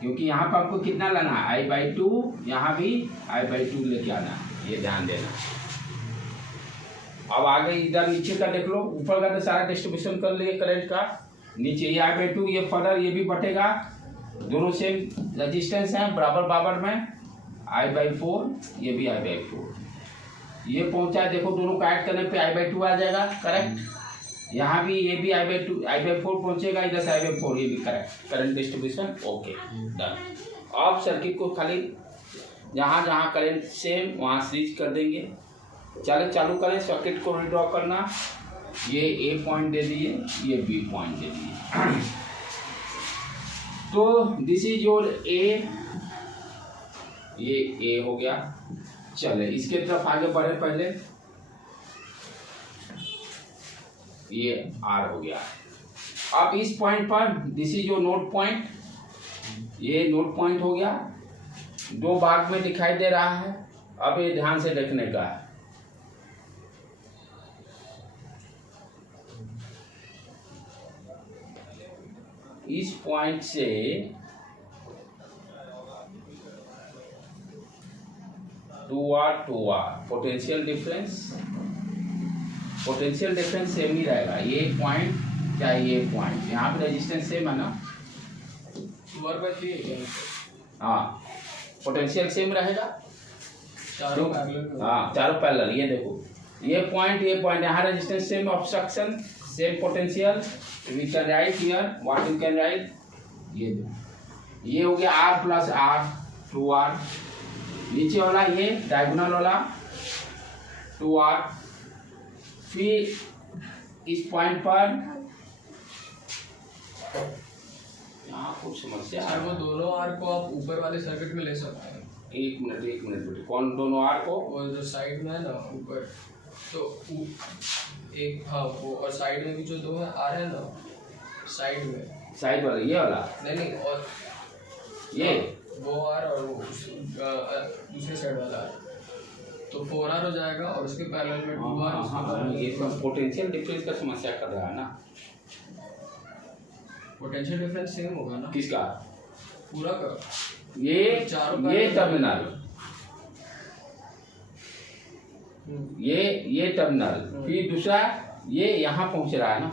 क्योंकि यहाँ पर आपको कितना लाना है, I/2, यहाँ भी I/2 लेके आना है, ये ध्यान देना। अब आगे इधर नीचे का देख लो, ऊपर का तो सारा डिस्ट्रीब्यूशन कर लिए करंट का, नीचे ये I/2, ये फर्दर ये भी बटेगा, दोनों सेम रेजिस्टेंस हैं, बराबर बराबर में, I/4, ये भी I/4। ये पहुंचा है, देखो दोनों का ऐड करने पे I/2 आ जाएगा, करेक्ट। यहाँ भी ये भी I/4 पहुंचेगा, इधर से I/4, ये भी correct. Current distribution okay, done. अब सर्किट को खाली जहाँ जहाँ करंट सेम वहाँ स्विच कर देंगे। चले चालू करें, सर्किट को ड्रॉ करना। ये ए पॉइंट दे दिए, ये बी पॉइंट दे दिए। तो दिस इज योर ए, ये ए हो गया। चले इसके तरफ आगे बढ़े, पहले ये आर हो गया। अब इस पॉइंट पर this is your node point, ये नोड पॉइंट हो गया, दो भाग में दिखाई दे रहा है। अब ये ध्यान से देखने का है, इस पॉइंट से to R potential difference same ही रहेगा। ये पॉइंट चाहे ये पॉइंट, यहाँ पे रेजिस्टेंस सेम है ना, 2R/3 है क्या? हाँ, पोटेंशियल सेम रहेगा, चारों पैरेलल। हाँ, चारों पैरेलल। ये देखो, ये पॉइंट यहाँ resistance same, obstruction same, potential. We can write here what you can write, ये हो गया R + R, 2R। नीचे वाला ये डायगोनल वाला 2R। फिर इस पॉइंट पर यहाँ कुछ समस्या है। वो दोनों आर को आप ऊपर वाले सर्किट में ले सकते हैं। एक मिनट बेटे, कौन दोनों आर को? वो जो साइड में है ना ऊपर, तो एक, हाँ वो, और साइड में भी जो दो है आर है ना, साइड में, साइड वाला ये वाला नहीं, और ये वो आर और वो दूसरे साइड वाला आर, तो 4R हो जाएगा, और उसके पैरेलल में 2R। ये तो पोटेंशियल डिफरेंस का समस्या कर रहा है ना। पोटेंशियल डिफरेंस सेम होगा ना किसका? पूरा का। ये टर्मिनल, ये टर्मिनल, फिर दूसरा ये यहाँ पहुंच रहा है ना,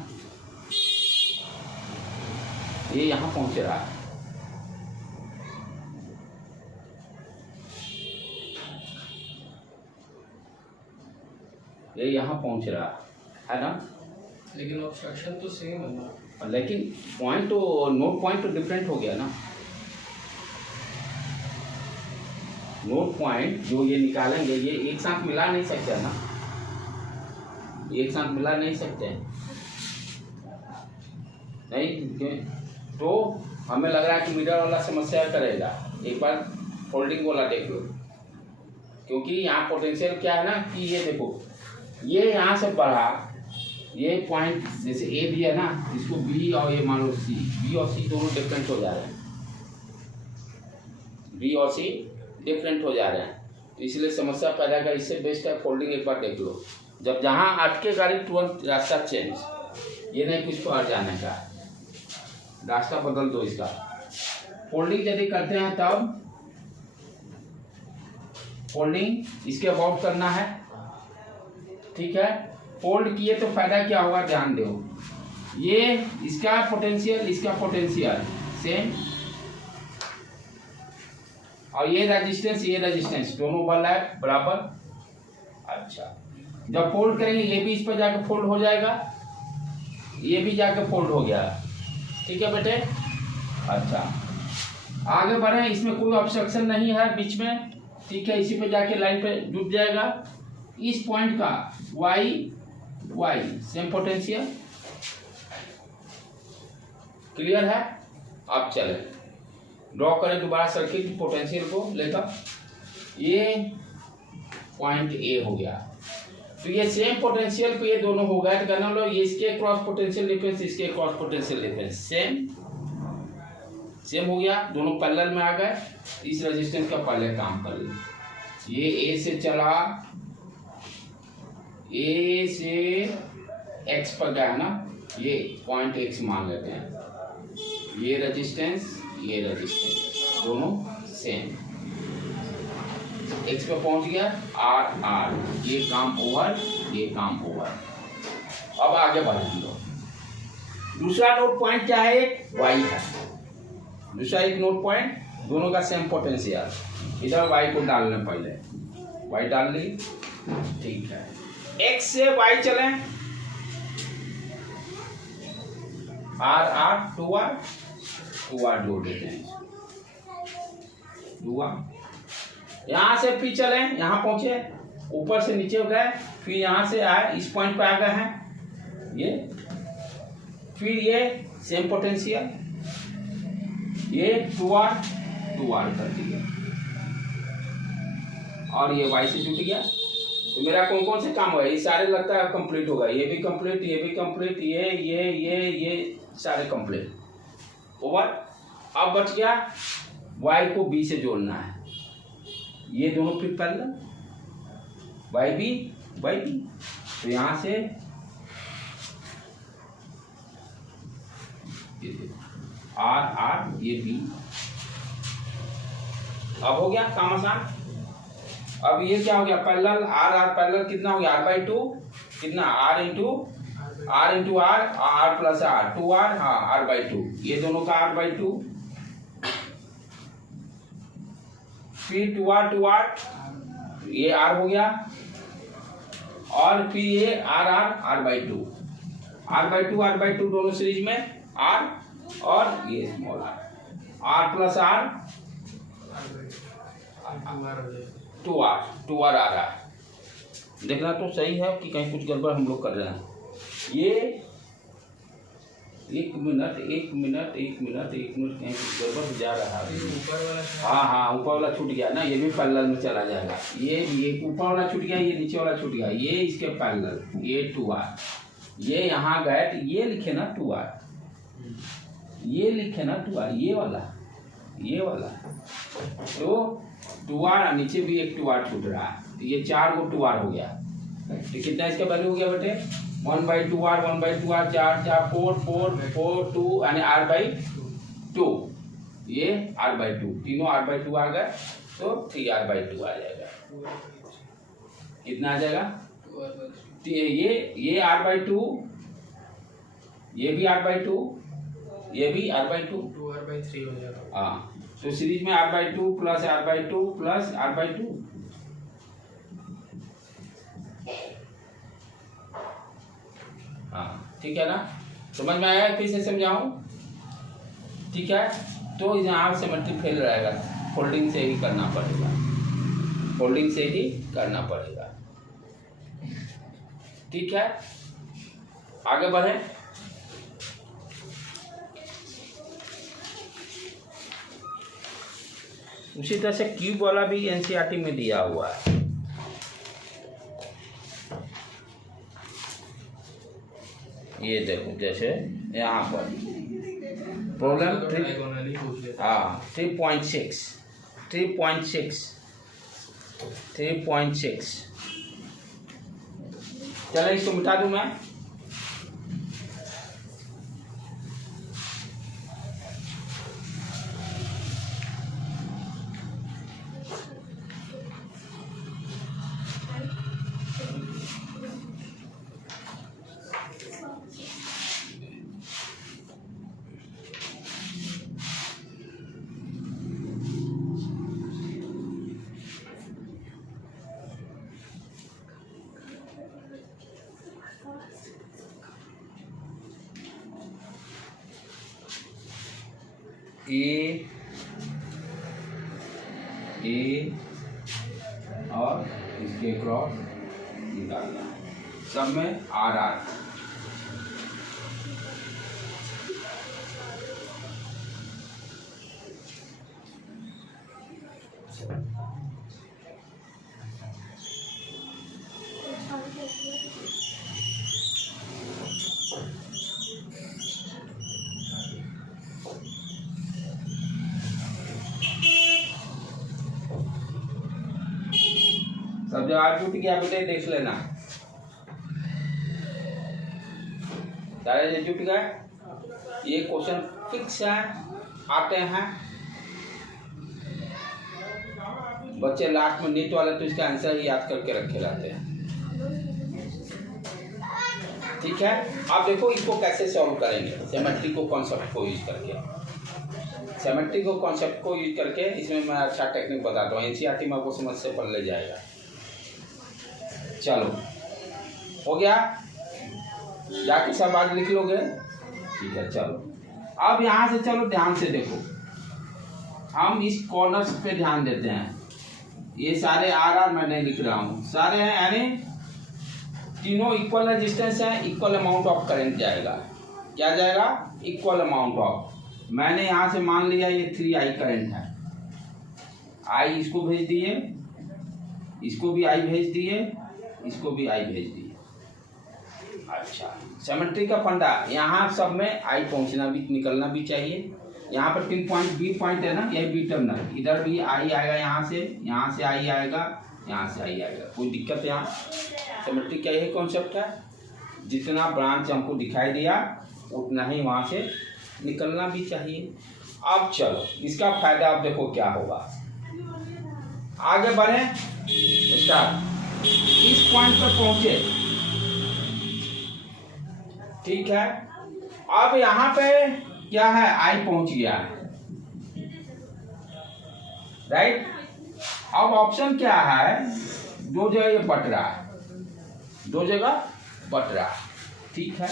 ये यहाँ पहुंच रहा है। ये यहाँ पहुंच रहा है ना, लेकिन ऑब्स्ट्रक्शन तो सेम है ना। लेकिन पॉइंट तो, नोड पॉइंट तो डिफरेंट हो गया ना। नोड पॉइंट जो ये निकालेंगे, ये एक साथ मिला नहीं सकते ना, एक साथ मिला नहीं सकते नहीं। तो हमें लग रहा है कि मिरर वाला समस्या करेगा। एक बार फोल्डिंग वाला देख लो, क्योंकि यहाँ पोटेंशियल क्या है ना कि ये देखो, ये यहाँ से बढ़ा, ये पॉइंट जैसे ए दिया ना, इसको बी और ये मान लो सी, बी और सी दोनों डिफरेंट हो जा रहे हैं, बी और सी डिफरेंट हो जा रहे हैं, तो इसलिए समस्या पैदा कर। इससे बेस्ट है फोल्डिंग एक बार देख लो। जब जहाँ अटके गाड़ी तुरंत रास्ता चेंज, ये नहीं कुछ पर जाने का, रास्ता बदल दो इसका। फोल्डिंग यदि करते हैं तब फोल्डिंग इसके अबाउट करना है, ठीक है। फोल्ड किए तो फायदा क्या होगा ध्यान दो, ये इसका पोटेंशियल सेम, और ये रेजिस्टेंस दोनों वाला है बराबर। अच्छा, जब फोल्ड करेंगे ये भी इस पर जाकर फोल्ड हो जाएगा, ये भी जाकर फोल्ड हो गया, ठीक है बेटे। अच्छा, आगे बढ़े, इसमें कोई ऑब्स्ट्रक्शन नहीं है बीच में, ठीक है। इसी पे जाके लाइन पे जुट जाएगा। इस पॉइंट का वाई सेम पोटेंशियल, क्लियर है। अब चले ड्रॉ करें दोबारा सर्किट पोटेंशियल को लेकर। ये पॉइंट ए हो गया, तो ये सेम पोटेंशियल पे ये दोनों हो गए, तो कहना लो ये इसके क्रॉस पोटेंशियल डिफरेंस, इसके क्रॉस पोटेंशियल डिफरेंस सेम हो गया, दोनों पैरेलल में आ गए। इस रेजिस्टेंस का पहले काम कर ले, ये ए से चला, ए से एक्स पर गया ना, ये पॉइंट एक्स मान लेते हैं, ये रेजिस्टेंस दोनों सेम, एक्स पे पहुंच गया, आर, ये काम ओवर। अब आगे बढ़ेंगे लोग। दूसरा नोट पॉइंट क्या है, वाई है, दूसरा एक नोट पॉइंट, दोनों का सेम पोटेंशियल। इधर वाई को डालने, पहले वाई डाल ली, ठीक है। एक्स से वाई चले, आर 2R जोड़ देते हैं, 2R। यहां से फिर चले, यहां पहुंचे, ऊपर से नीचे गए, फिर यहां से आए, इस पॉइंट पे आ गए हैं ये, फिर ये सेम पोटेंशियल, ये 2R कर दिया, और ये वाई से जुट गया। तो मेरा कौन से काम हुआ, ये सारे लगता है कंप्लीट होगा, ये भी कंप्लीट, ये सारे कंप्लीट ओवर। अब बच गया वाई को बी से जोड़ना है, ये दोनों फिर पैरेलल, वाई बी, तो यहां से आर, ये बी। अब हो गया काम आसान। अब ये क्या हो गया, पैरेलल, आर पैरेलल कितना हो गया, R/2, कितना R into R plus R, 2R, हाँ R/2, ये दोनों का R/2, फिर 2R, ये R हो गया, और फिर ये R/2 दोनों सीरीज में R, और ये small r plus R, 2R आ रहा है। देखना तो सही है कि कहीं कुछ गड़बड़ हम लोग कर रहे हैं। ये एक मिनट कहीं कुछ गड़बड़ हो जा रहा है। हाँ ऊपर वाला छूट गया ना, ये भी पैरेलल में चला जाएगा। ये ऊपर वाला छूट गया, ये नीचे वाला छूट गया, ये इसके पैरेलल, ये 2R, ये यहाँ गए तो ये लिखे ना 2R, ये लिखे ना 2R, ये वाला तो 2R, नीचे भी एक 2R छूट रहा है, तो ये 4 को 2R हो गया। तो कितना इसका वैल्यू हो गया बेटे, 1/2R 4 4 2 यानी R/2, ये R/2, तीनों R/2 आ गए, तो 3R/2 आ जाएगा। कितना आ जाएगा, ये R/2, ये भी R/2, ये भी R/2, 2R/3 हो जाएगा। हाँ, तो सीरीज में R/2 plus R/2 plus R/2, हाँ ठीक है ना, समझ में आया, फिर से समझाऊं, ठीक है। तो यहाँ से सिमेट्री फेल रहेगा, फोल्डिंग से ही करना पड़ेगा, ठीक है। आगे बढ़े, उसी तरह से क्यूब वाला भी एनसीईआरटी में दिया हुआ है। ये देखो जैसे यहाँ पर प्रॉब्लम 3.6 चलो इसको मिटा दूं मैं। ए और इसके क्रॉस निकालना है, सब में आर। सब जो आज जुट गया बेटे देख लेना, सारे जो जुट गए ये क्वेश्चन फिक्स है, आते हैं बच्चे लास्ट में नीट वाले तो इसका आंसर ही याद करके रखे रहते हैं। ठीक है, अब देखो इसको कैसे सॉल्व करेंगे, सिमेट्री को कॉन्सेप्ट को यूज करके। सिमेट्री को कॉन्सेप्ट को यूज करके इसमें मैं अच्छा टेक्निक बताता हूँ, एनसीईआरटी में आपको समझ से पढ़ ले जाएगा। चलो हो गया, जाके सब आज लिख लोगे। ठीक है, चलो अब यहाँ से चलो ध्यान से देखो, हम इस कॉर्नर्स पे ध्यान देते हैं। ये सारे आर मैं नहीं लिख रहा हूँ, सारे हैं यानी तीनों इक्वल रेजिस्टेंस है, इक्वल अमाउंट ऑफ करंट जाएगा। क्या जाएगा? Equal amount of. मैंने यहाँ से मान लिया ये 3I करंट है, I इसको भेज दिए, इसको भी I भेज दिए, इसको भी I भेज दिए। अच्छा, सिमेट्री का फंडा, यहाँ सब में I पहुँचना भी निकलना भी चाहिए। यहाँ पर 3 पॉइंट बी पॉइंट है ना, यही बी टर्मिनल, इधर भी I आएगा, यहाँ से I आएगा, यहाँ से I आएगा, कोई दिक्कत है यहाँ? सिमेट्री का यही कॉन्सेप्ट है, जितना ब्रांच हमको दिखाई दिया उतना ही वहाँ से निकलना भी चाहिए। अब चलो इसका फायदा अब देखो क्या होगा, आगे बढ़े, स्टार्ट। इस पॉइंट पर पहुंचे, ठीक है। अब यहाँ पे क्या है, I पहुंच गया है, राइट। अब ऑप्शन क्या है, दो जगह ये बट रहा है, दो जगह बट रहा है, ठीक है।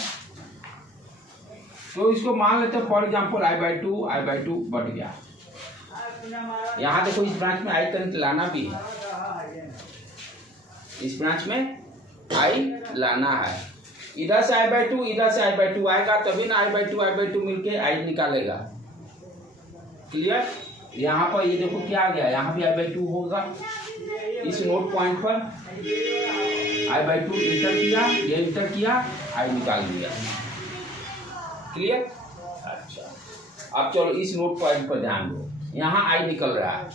तो इसको मान लेते हैं फॉर एग्जाम्पल I/2 बट गया। यहाँ देखो इस ब्रांच में I करंट लाना भी है, इस ब्रांच में I लाना है। इधर से I/2 इधर से I/2 आएगा, तभी ना I/2 मिलके I निकालेगा। क्लियर? यहाँ पर ये देखो क्या आ गया, यहाँ भी I/2 होगा। इस नोट पॉइंट पर I/2 इंटर किया, ये इंटर किया, I निकाल दिया। क्लियर? अच्छा, अब चलो इस नोट पॉइंट पर ध्यान दो, यहाँ I निकल रहा है,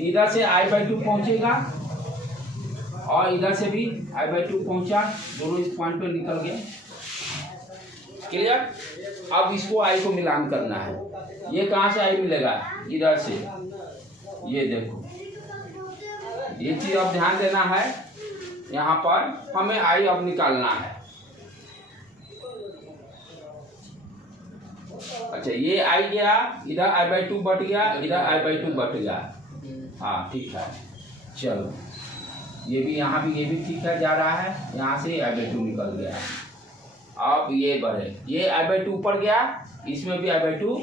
इधर से I/2 पहुंचेगा और इधर से भी I/2 पहुंचा, दोनों इस पॉइंट पर निकल गए। क्लियर? अब इसको I को मिलान करना है। ये कहाँ से I मिलेगा? इधर से। ये देखो, ये चीज अब ध्यान देना है, यहाँ पर हमें I अब निकालना है। अच्छा, ये I गया, इधर I/2 बट गया, इधर I/2 बट गया। हाँ ठीक है, चलो ये भी यहाँ भी, ये भी ठीक है, जा रहा है, यहाँ से I/2 निकल गया। अब ये बढ़े, ये I/2 ऊपर गया, इसमें भी I/2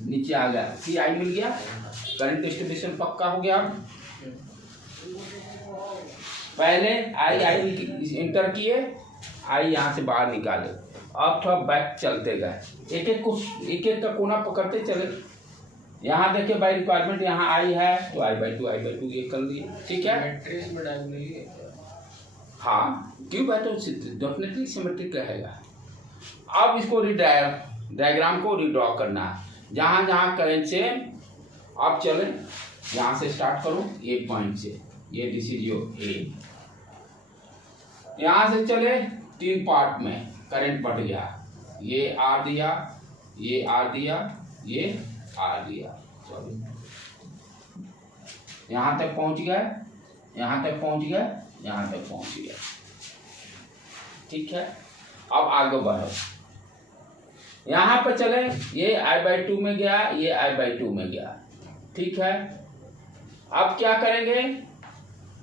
नीचे आ गया, फिर I मिल गया, करंट डिस्ट्रीब्यूशन पक्का हो गया। पहले I इंटर किए, I यहाँ से बाहर निकाले। अब थोड़ा बैक चलते गए, एक एक का कोना पकड़ते चले, यहाँ देखिए बाई रिक्वायरमेंट यहाँ आई है तो I/2 ये कर लिए, ठीक है। मैट्रिक्स में डायगोनली है क्या? हाँ क्यूब है तो डेफिनेटली सिमेट्रिक रहेगा। अब इसको डायग्राम को रिड्रॉ करना है। जहाँ जहाँ करेंट से आप चले, यहाँ से स्टार्ट करो ए पॉइंट से, ये दिस इज योर ए। यहाँ से चले 3 पार्ट में करंट बढ़ गया, ये आर दिया, ये आर दिया, ये आर दिया, सॉरी यहाँ तक पहुँच गए, यहाँ तक पहुँच गए, यहाँ तक पहुँच गया, ठीक है। अब आगे बढ़ो, यहाँ पर चले, ये I/2 में गया, ये I/2 में गया, ठीक है। अब क्या करेंगे,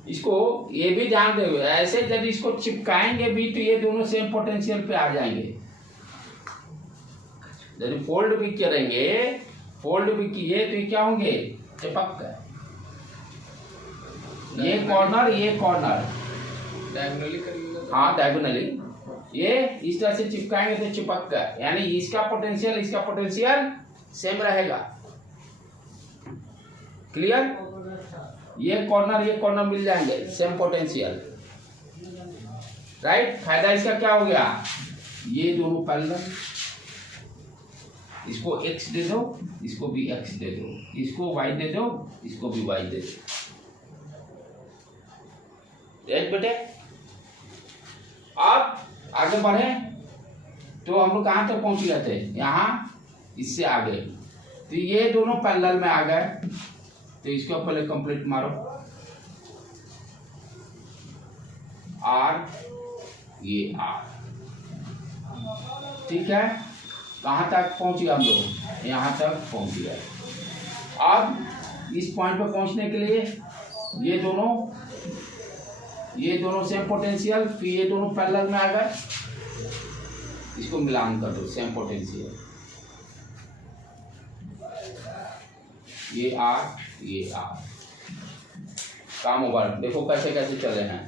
इसको ये भी ध्यान देंगे, ऐसे यदि इसको चिपकाएंगे भी तो ये दोनों सेम पोटेंशियल पे आ जाएंगे। यदि फोल्ड भी करेंगे, फोल्ड भी किए तो ये क्या होंगे, चिपक गए, ये कॉर्नर, ये कॉर्नर डायगोनली करिएगा। हाँ डायगोनली, ये इस तरह से चिपकाएंगे तो चिपक गए, यानी इसका पोटेंशियल सेम रहेगा। क्लियर, ये कॉर्नर मिल जाएंगे, सेम पोटेंशियल, राइट। फायदा इसका क्या हो गया, ये दोनों पैरेलल, इसको x दे दो, इसको भी x दे दो, इसको y दे दो, इसको भी y दे दो, एक बेटे। अब आगे बढ़े तो हम लोग कहाँ तक पहुंच गए थे, यहाँ इससे आगे, तो ये दोनों पैरेलल में आ गए, तो इसको पहले कंप्लीट मारो, R ये R, ठीक है। कहाँ तक पहुंच गए हम लोग, यहाँ तक पहुंच गए। अब इस पॉइंट पर पहुंचने के लिए ये दोनों सेम पोटेंशियल, फिर ये दोनों पैरेलल में आ गए, इसको मिलान कर दो, सेम पोटेंशियल, ये R, काम ओवर। देखो कैसे कैसे चले हैं,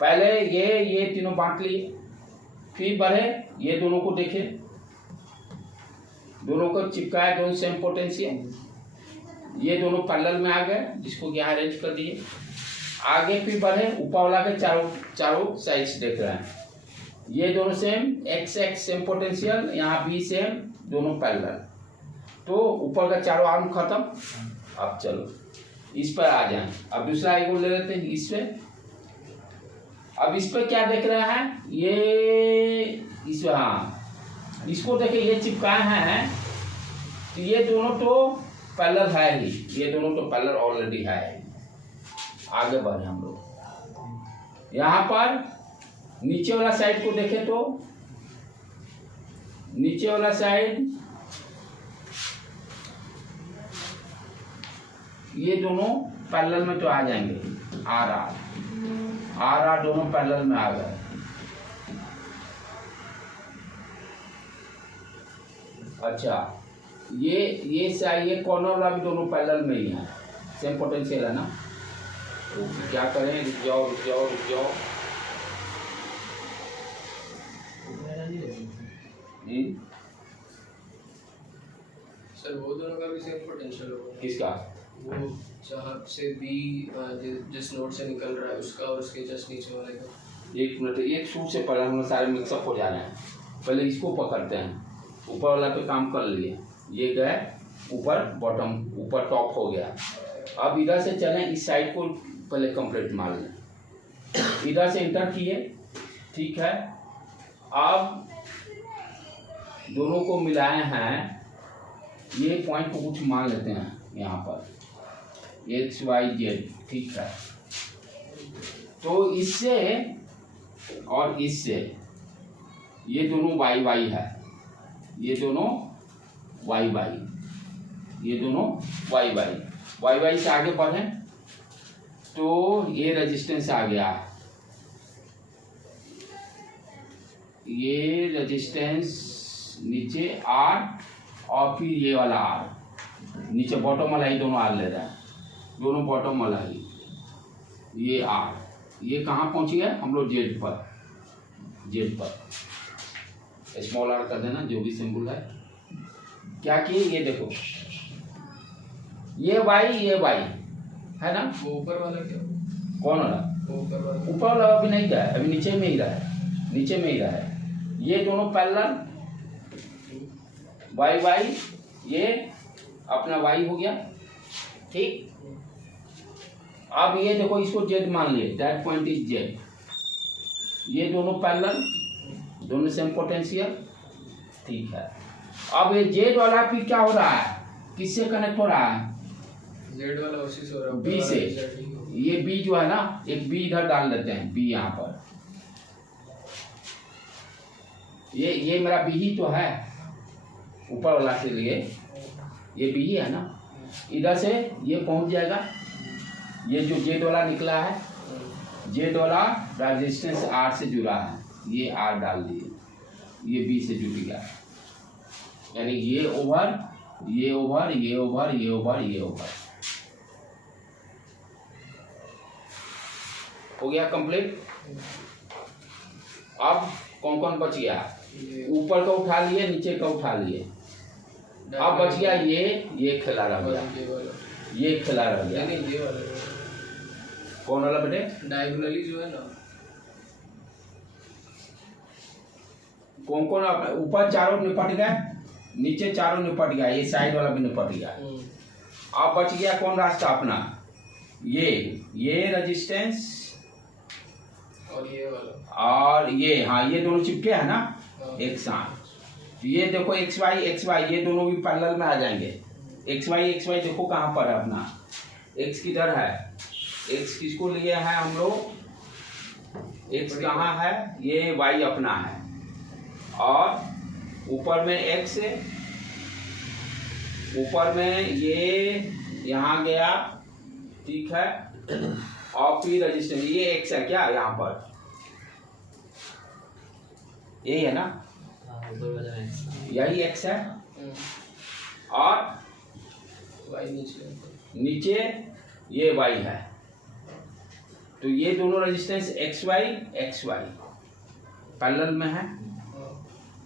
पहले ये तीनों बांट लिए, फिर बढ़े, ये दोनों को देखे, दोनों को चिपकाया, दोनों सेम पोटेंशियल, ये दोनों पैरेलल में आ गए, जिसको यहाँ अरेंज कर दिए। आगे फिर बढ़े, ऊपर वाला के चारों साइड्स देख रहे हैं, ये दोनों सेम, x सेम पोटेंशियल, यहाँ भी सेम, दोनों पैरेलल, तो ऊपर का चारों आर्म खत्म। अब चलो इस पर आ जाए, अब दूसरा एक ले लेते हैं इस पे। अब इस पे क्या देख रहे हैं, ये इस, हाँ इसको देखे, ये चिपकाए हैं, तो ये दोनों तो पैरेलल है ही, ये दोनों तो पैरेलल ऑलरेडी है। आगे बढ़े हम लोग, यहाँ पर नीचे वाला साइड को देखें तो नीचे वाला साइड, ये दोनों पैरेलल में तो आ जाएंगे, आर दोनों पैरेलल में आ गए। अच्छा, ये कॉर्नर वाला भी दोनों पैरेलल में ही है, सेम पोटेंशियल है ना। तो क्या करें, रुक जाओ। सर वो दोनों का भी सेम पोटेंशियल होगा। किसका, वो जहाँ से बी जिस नोड से निकल रहा है उसका, और उसके जस्ट नीचे वाले का। एक मिनट, एक सूट से पहले हम लोग सारे मिक्सअप हो जा रहे हैं, पहले इसको पकड़ते हैं। ऊपर वाला पे काम कर लिए, ये गए ऊपर, बॉटम ऊपर टॉप हो गया। अब इधर से चलें, इस साइड को पहले कंप्लीट मार लें, इधर से इंटर किए, ठीक है। अब दोनों को मिलाए हैं, ये पॉइंट को कुछ मान लेते हैं यहाँ पर, XYZ, ठीक है। तो इससे और इससे ये दोनों YY है, ये दोनों YY, ये दोनों YY से आगे बढ़े तो ये रेजिस्टेंस आ गया, ये रेजिस्टेंस नीचे R, और फिर ये वाला R, नीचे बॉटम वाला ही दोनों R ले रहा है, दोनों बॉटम वाला ही, ये R, ये कहाँ पहुँच गया हम लोग, Z पर स्मॉल r कर देना, जो भी सिंबल है। क्या किए, ये देखो ये y है ना। वो ऊपर वाला क्या? कौन वाला? वो ऊपर वाला ऊपर वाला अभी नहीं गया है, अभी नीचे में ही रहा है, नीचे में ही रहा है। ये दोनों पैरेलल y ये अपना y हो गया, ठीक। अब ये देखो, इसको z मान लिए, दैट पॉइंट इज z। ये दोनों पैरेलल, दोनों सेम पोटेंशियल, ठीक है। अब ये z वाला फिर क्या हो रहा है, किससे कनेक्ट हो रहा है? Z वाला उसी से हो रहा है, B से। ये B जो है ना, एक B इधर डाल देते हैं, B यहाँ पर। ये मेरा B ही तो है, ऊपर वाला के लिए ये B ही है ना। इधर से ये पहुंच जाएगा, ये जो Z वाला निकला है, Z वाला रेजिस्टेंस R से जुड़ा है, ये R डाल दिए, ये B से जुड़ गया, यानी ये ओवर, ये ओवर, ये ओवर, ये ओवर, ये ओवर हो गया कंप्लीट। अब कौन कौन बच गया? ऊपर का उठा लिए, नीचे का उठा लिए। अब बच गया ये खिला रह गया, ये खिला रह गया। नहीं, ये वाला कौन वाला बेटे? डायगोनली जो है ना, कौन कौन? ऊपर चारों निपट गए, नीचे चारों निपट गया, ये साइड वाला भी निपट गया। अब बच गया कौन रास्ता अपना? ये रेजिस्टेंस और ये वाला, और ये, हाँ ये दोनों चिपके हैं ना एक साथ। ये देखो XY ये दोनों भी पैरेलल में आ जाएंगे। XY देखो कहाँ पर है अपना, X किधर है? X किसको लिए हैं हम लोग? X कहाँ है? ये Y अपना है, और ऊपर में X, ऊपर में ये यहाँ गया, ठीक है। और फिर रजिस्टेंस ये X है क्या यहाँ पर? यही है ना, यही X है, और Y नीचे ये Y है। तो ये दोनों रेजिस्टेंस XY पैरेलल में है।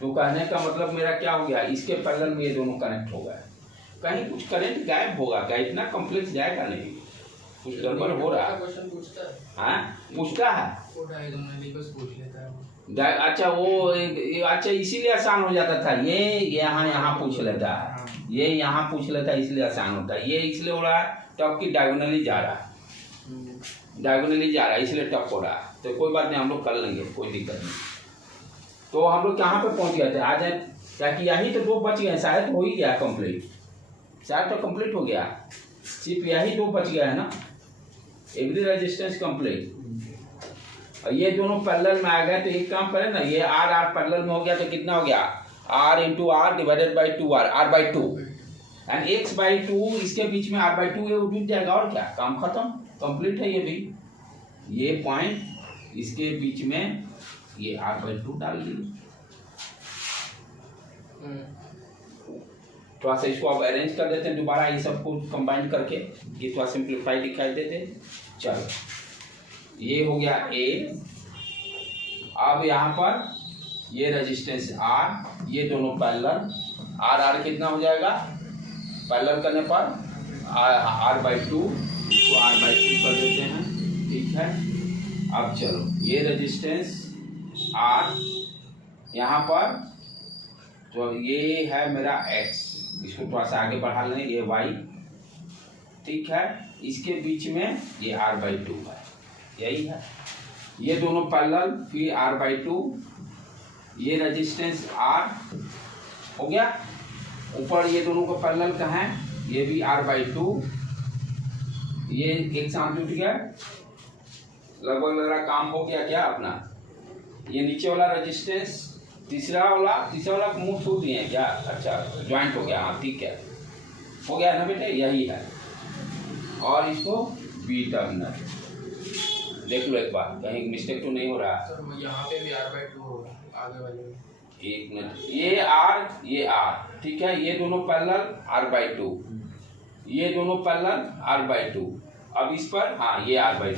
तो कहने का मतलब मेरा क्या हो गया, इसके पैरेलल में ये दोनों कनेक्ट हो गए। कहीं कुछ करंट गायब होगा क्या? इतना कॉम्प्लेक्स जाएगा नहीं, कुछ गड़बड़ हो रहा है। क्वेश्चन पूछता है, हाँ पूछता है, वो डायगोनली बस पूछ लेता है। अच्छा वो अच्छा इसीलिए आसान हो जाता था। ये यहाँ पूछ लेता है, ये यहाँ पूछ लेता है, इसलिए आसान होता है। ये इसलिए हो रहा है टॉप की डायगोनली जा रहा है, डायगोनली जा रहा है, इसलिए टॉप हो रहा है। तो कोई बात नहीं, हम लोग कर लेंगे, कोई दिक्कत नहीं। तो हम लोग कहाँ पे पहुँच गए थे? आ जाए, ताकि यही तो दो बच गए, शायद हो ही गया कंप्लीट, शायद तो कंप्लीट हो गया, सिर्फ यही दो बच गया है ना। एवरी रेजिस्टेंस कंप्लीट, और ये दोनों पैरेलल में आ गए। तो एक काम करें ना, ये R पैरेलल में हो गया, तो कितना हो गया? R × R divided by 2R, R/2 and X/2, इसके बीच में R/2 ये जुड़ जाएगा, और क्या, काम खत्म, कंप्लीट है ये भी। ये पॉइंट इसके बीच में ये R/2 डाल दिए। थोड़ा सा इसको अब अरेंज कर देते हैं दोबारा, ये सबको कंबाइन करके, ये थोड़ा सिंप्लीफाई दिखाई देते। चलो ये हो गया A। अब यहाँ पर ये रेजिस्टेंस R, ये दोनों पैरेलल, R कितना हो जाएगा पैरेलल करने पर? R/2, इसको R/2 कर देते हैं, ठीक है। अब चलो ये रेजिस्टेंस R यहाँ पर, तो ये है मेरा X, इसको थोड़ा सा आगे बढ़ा लें, ये Y, ठीक है। इसके बीच में ये R/2 है, यही है। ये दोनों पैरेलल, फिर R/2, ये रेजिस्टेंस R हो गया। ऊपर ये दोनों को पैरेलल का है, ये भी R/2, ये एक साथ जुट गया, लगभग लग रहा काम हो गया क्या अपना। ये नीचे वाला रेजिस्टेंस, तीसरा वाला मुंह छू दिए क्या? अच्छा ज्वाइंट हो गया, हाँ ठीक है, हो गया ना बेटे, यही है। और इसको B टर्मिनल देख लो एक बार, कहीं मिस्टेक तो नहीं हो रहा। सर यहाँ पे भी R/2 होगा आगे वाले में। एक मिनट, ये R, ठीक है। ये दोनों पैरेलल R/2, ये दोनों पैरेलल R/2। अब इस पर, हाँ ये R/2,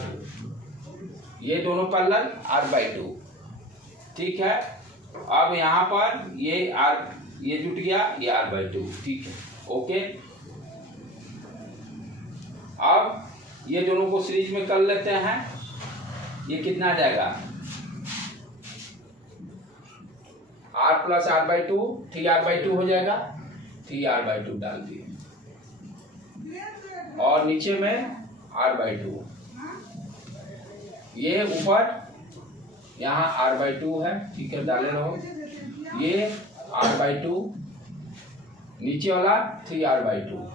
ये दोनों पैरेलल R/2, ठीक है। अब यहाँ पर ये जुट गया, ये R/2, ठीक है, ओके। अब ये दोनों को सीरीज में कर लेते हैं। ये कितना आ जाएगा, r प्लस r/2 3r/2 हो जाएगा। 3r/2 डाल दिए और नीचे में r/2, ये ऊपर यहाँ r/2 है, ठीक है, डाले रहो। ये r/2, नीचे वाला 3r/2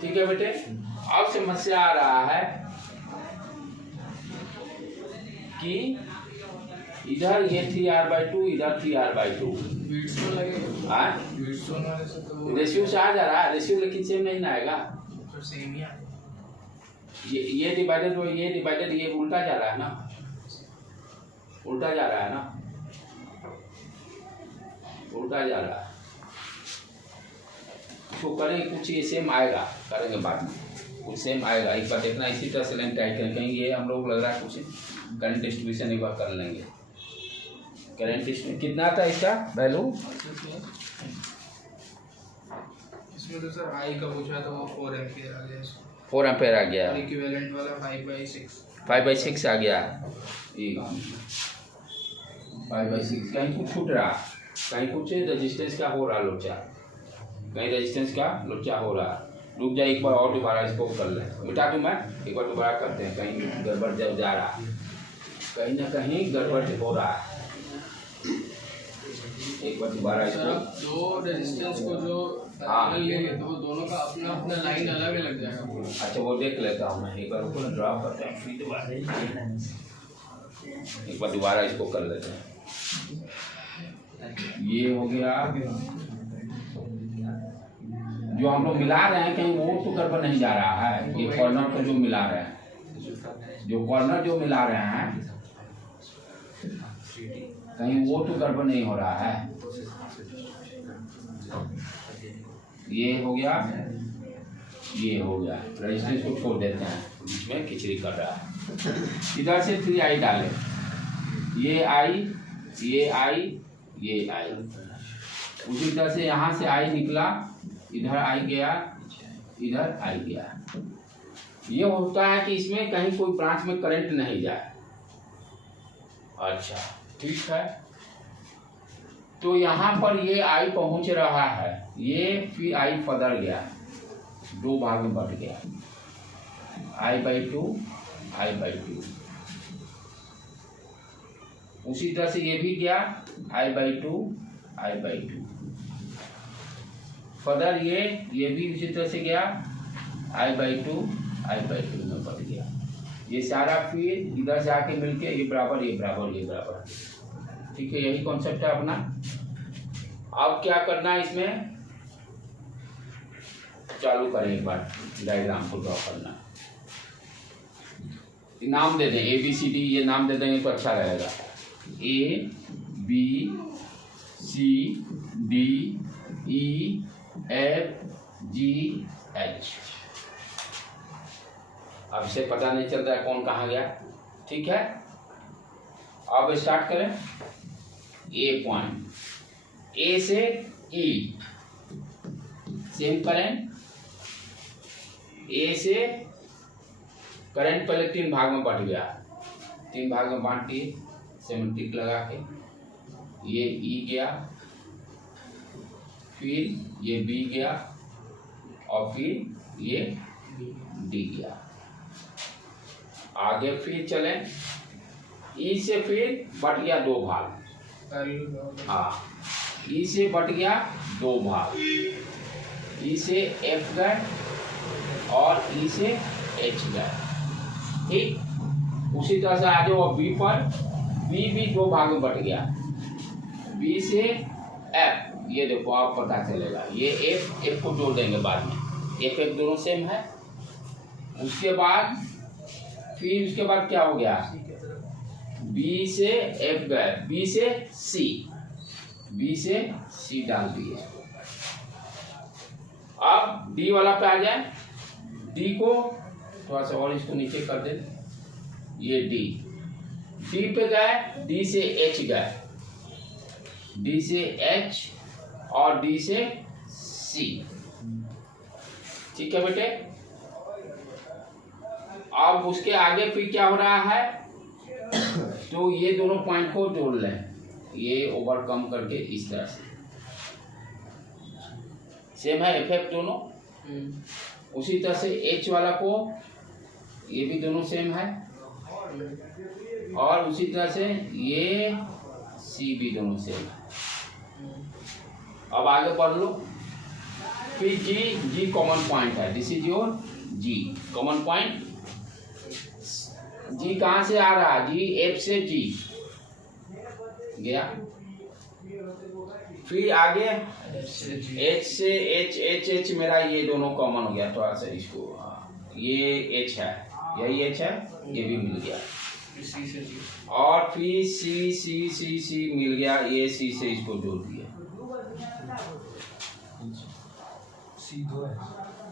ठीक है बेटे। अब समस्या आ रहा है कि इधर ये 3r/2, इधर 3r/2 रेशियो से आ जा रहा है, रेशियो लेकिन सेम नहीं ना आएगा, तो सेम ही आएगा। ये डिवाइडेड और ये डिवाइडेड, ये उल्टा जा रहा है ना, उल्टा जा रहा है ना, उल्टा जा रहा है। इसको करेंगे, कुछ ये सेम आएगा, करेंगे बाद में, कुछ सेम आएगा। एक बार देखना, इसी तरह से लाइन टाइट करें, कहीं ये हम लोग लग रहा है कुछ करंट डिस्ट्रीब्यूशन एक बार कर लेंगे। करंट डिस्ट्रीब्यूशन कितना था इसका वैल्यू, इसमें तो सर आई का पूछा तो वो 4 एम्पीयर आ गया, 4 एम्पेयर आ गया, और इक्विवेलेंट वाला 5/6 5/6 आ गया। 5/6 कहीं कुछ छूट रहा, कहीं कुछ रेजिस्टेंस का हो रहा लोचा, कहीं रेजिस्टेंस का लोचा हो रहा। रुक जाए, एक बार और दोबारा इसको कर लें, मिटा दूँ मैं, एक बार दोबारा करते हैं, कहीं गड़बड़ जब जा रहा, कहीं ना कहीं गड़बड़ हो रहा है। एक बार दोबारा सर, अब दो रेजिस्टेंस को जो पैरेलल लेंगे तो दोनों का अपना अपना लाइन अलग लग जाएगा। अच्छा, वो देख लेता हूँ मैं, एक बार उसको ड्रा करते हैं, फिर दोबारा एक बार दोबारा इसको कर लेते हैं। ये हो गया, जो हम लोग मिला रहे हैं कहीं वो तो गड़बड़ नहीं जा रहा है। ये कॉर्नर को जो मिला रहे हैं, जो कॉर्नर जो मिला रहे हैं, कहीं वो तो गड़बड़ नहीं हो रहा है। ये हो गया, ये हो गया, रेजिस्टेंस को छोड़ देते हैं, बीच में खिचड़ी कर रहा है। इधर से 3i डालें, ये i, ये i, ये i, उसी तरह से यहाँ से i निकला, इधर i गया, इधर i गया। ये होता है कि इसमें कहीं कोई ब्रांच में करंट नहीं जाए। अच्छा, ठीक है, तो यहाँ पर ये i पहुँच रहा है, ये फिर i फदर गया, दो भाग में बढ़ गया, i/2, i/2। उसी तरह से ये भी गया, i/2, i/2 फदर, ये भी उसी तरह से गया, i/2, i/2 में बढ़ गया। ये सारा फिर इधर से आके मिलके ये बराबर, ये बराबर, ये बराबर, ठीक है, यही कॉन्सेप्ट है अपना। अब क्या करना है, इसमें चालू करें, एक बार डायग्राम को ड्रॉ करना। नाम दे दें ABCD, ये नाम दे देंगे तो अच्छा रहेगा। ABCDEFGH। अब इसे पता नहीं चल रहा है कौन कहाँ गया, ठीक है। अब स्टार्ट करें, ए पॉइंट, ए से ई सेम करंट, ए से करंट पहले 3 भाग में बढ़ गया, 3 भाग में बांट दिए, सिमेट्रिक लगा के। ये ई गया, फिर ये बी गया, और फिर ये डी गया। आगे फिर चले, ई से फिर बट गया 2 भाग, हाँ, ई से बट गया 2 भाग, ई से एफ गए और ई से एच गए, ठीक। उसी तरह से आगे वो बी पर, बी भी 2 भाग में बट गया, बी से एफ, ये देखो आप पता चलेगा, ये एफ को जोड़ देंगे बाद में, एफ दोनों सेम है। उसके बाद फिर उसके बाद क्या हो गया, बी से एफ गए, बी से सी, बी से सी डाल दिए। अब डी वाला पे आ जाए, डी को थोड़ा सा और इसको नीचे कर दे, ये डी, डी पे गए, डी से एच गए, डी से एच और डी से सी। ठीक है बेटे। अब उसके आगे फिर क्या हो रहा है, तो ये दोनों पॉइंट को जोड़ लें, ये ओवरकम करके इस तरह से सेम है एफ दोनों। उसी तरह से एच वाला को ये भी दोनों सेम है, और उसी तरह से ये सी भी दोनों सेम है। अब आगे बढ़ लो। फिर जी कॉमन पॉइंट है, this is your G common point. G कहाँ से आ रहा है, जी एफ से जी गया। फिर आगे एच से एच मेरा ये दोनों कॉमन हो गया, थोड़ा सा इसको, हाँ ये एच है, यही एच है, ये भी मिल गया। और फिर सी मिल गया, ये सी से इसको जोड़ दिया।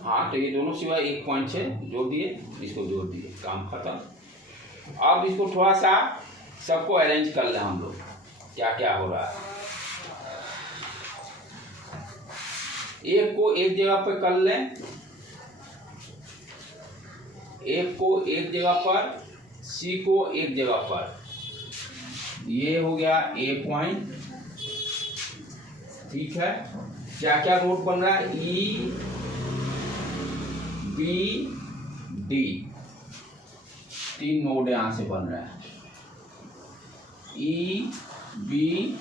हाँ तो ये दोनों सिवाय एक पॉइंट से जोड़ दिए, इसको जोड़ दिए, काम खत्म। अब इसको थोड़ा सा सबको अरेंज कर लें हम लोग, क्या क्या हो रहा है। एक को एक जगह पर कर लें, एक को एक जगह पर, सी को एक जगह पर। ये हो गया ए पॉइंट। ठीक है, क्या क्या नोड बन रहा है, ई बी डी, 3 नोड यहां से बन रहा है, ई बी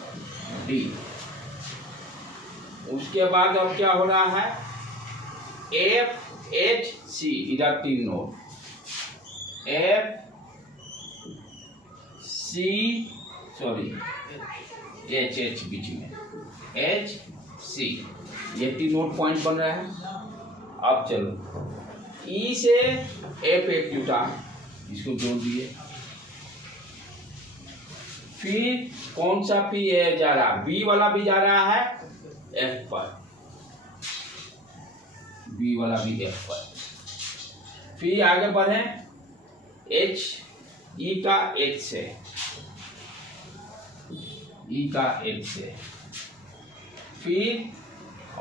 डी। उसके बाद अब क्या हो रहा है, एफ एच सी, इधर 3 node, F C sorry H H बीच में, एच सी, ये 3 नोड पॉइंट बन रहा है। अब चलो ई से एफ एक जुटा, इसको जोड़ दिए। फिर कौन सा पी जा रहा, बी वाला भी जा रहा है एफ पर, बी वाला भी एफ पर। फिर आगे बढ़े, एच ई का एच से, ई का एच से। फिर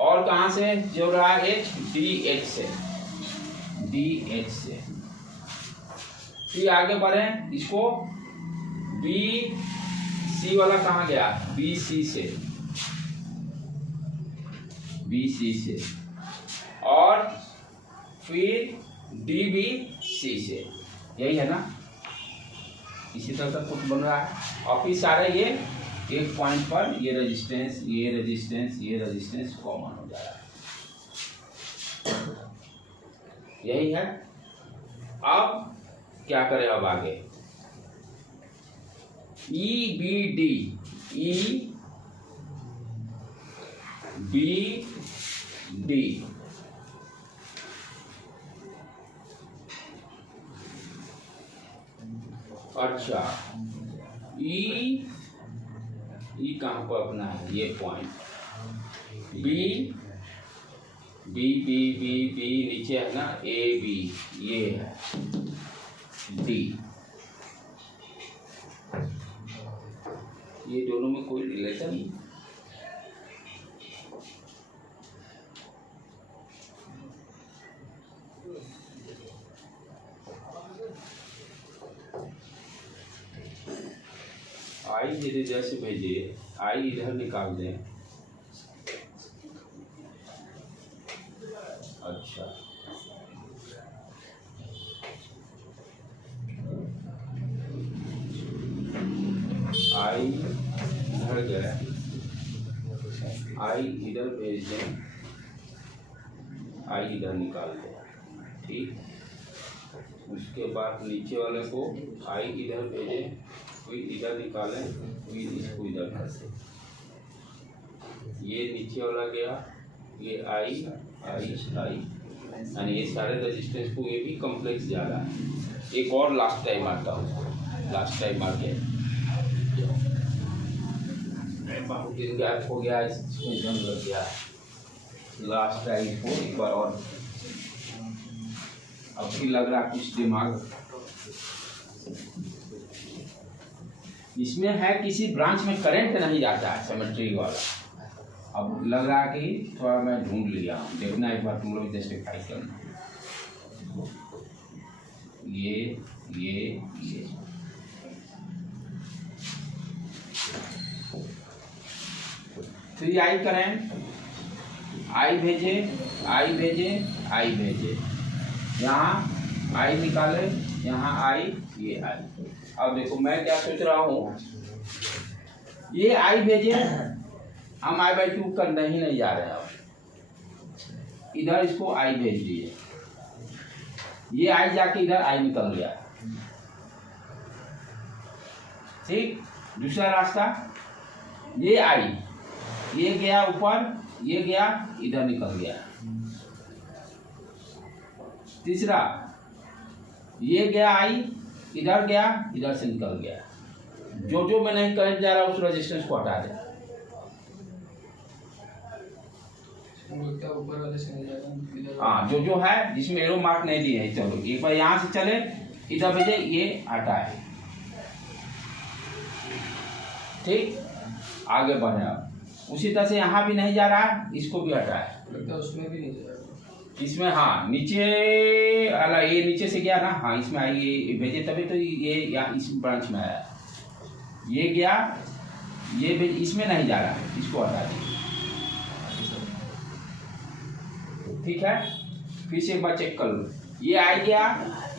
और कहां से जोड़ रहा है, एच डी एच से, डी एच से। फिर आगे बढ़े, इसको बी सी वाला कहाँ गया, बी सी से, बी सी से। और फिर डी बी सी से, यही है ना, इसी तरह का कुछ बन रहा है। और फिर सारे ये एक पॉइंट पर ये रेजिस्टेंस, ये रेजिस्टेंस, ये रेजिस्टेंस कॉमन हो जा रहा है, यही है। अब क्या करें, अब आगे E B D, E B D, अच्छा ई कहाँ पर अपना है, ये point, B B B B B नीचे है ना, ए बी, ये है डी, ये दोनों में कोई रिलेशन नहीं। आई धीरे जैसे भेजिए, आई इधर निकाल दें, अच्छा आई इधर गया, आई इधर भेज दें, आई इधर निकाल दें, ठीक। उसके बाद नीचे वाले को आई इधर भेजें, फिर इधर निकालें, फिर इसको इधर कर दें, ये नीचे वाला गया, ये आई आई आई, यानी ये सारे रेजिस्टेंस को, ये भी कॉम्प्लेक्स जा रहा है। एक और लास्ट टाइम आता हूँ, लास्ट टाइम आ गया, बहुत दिन गैप हो गया, इसमें जंग लग गया, लास्ट टाइम को एक बार और। अब भी लग रहा कुछ दिमाग इसमें है, किसी ब्रांच में करंट नहीं जाता है सिमेट्री वाला, अब लग रहा है कि थोड़ा मैं ढूंढ लिया हूँ, देखना एक बार तुम लोग जस्टिफाई करना। ये फिर आई करें, आई भेजे, यहाँ आई निकाले, यहाँ आई, ये आई। अब देखो मैं क्या सोच रहा हूँ, ये आई भेजे, हम आई बाई 2 करने ही नहीं जा रहे हैं। अब इधर इसको आई भेज दिए, ये आई जाके इधर आई निकल गया। ठीक, दूसरा रास्ता, ये आई, ये गया ऊपर, ये गया इधर निकल गया। तीसरा, ये गया आई, इधर गया, इधर से निकल गया। जो मैं नहीं करंट जा रहा उस रेजिस्टेंस को हटा दे। ऊपर वाले से नहीं जाएगा। हाँ, जो है जिसमें एरो मार्क नहीं दिए है, चलो एक बार यहाँ से चले, इधर भेजे, ये हटा है। ठीक, आगे बढ़े। अब उसी तरह से यहाँ भी नहीं जा रहा है, इसको भी हटा है। लगता है उसमें भी नहीं जाएगा। इसमें हाँ नीचे वाला, ये नीचे से गया ना, हाँ इसमें आई, ये भेजे तभी तो ये यहाँ इस ब्रांच में आया। ये गया, ये भेज, इसमें नहीं जा रहा, इसको हटा दिए। ठीक है, फिर से एक बार चेक कर लो, ये आ गया,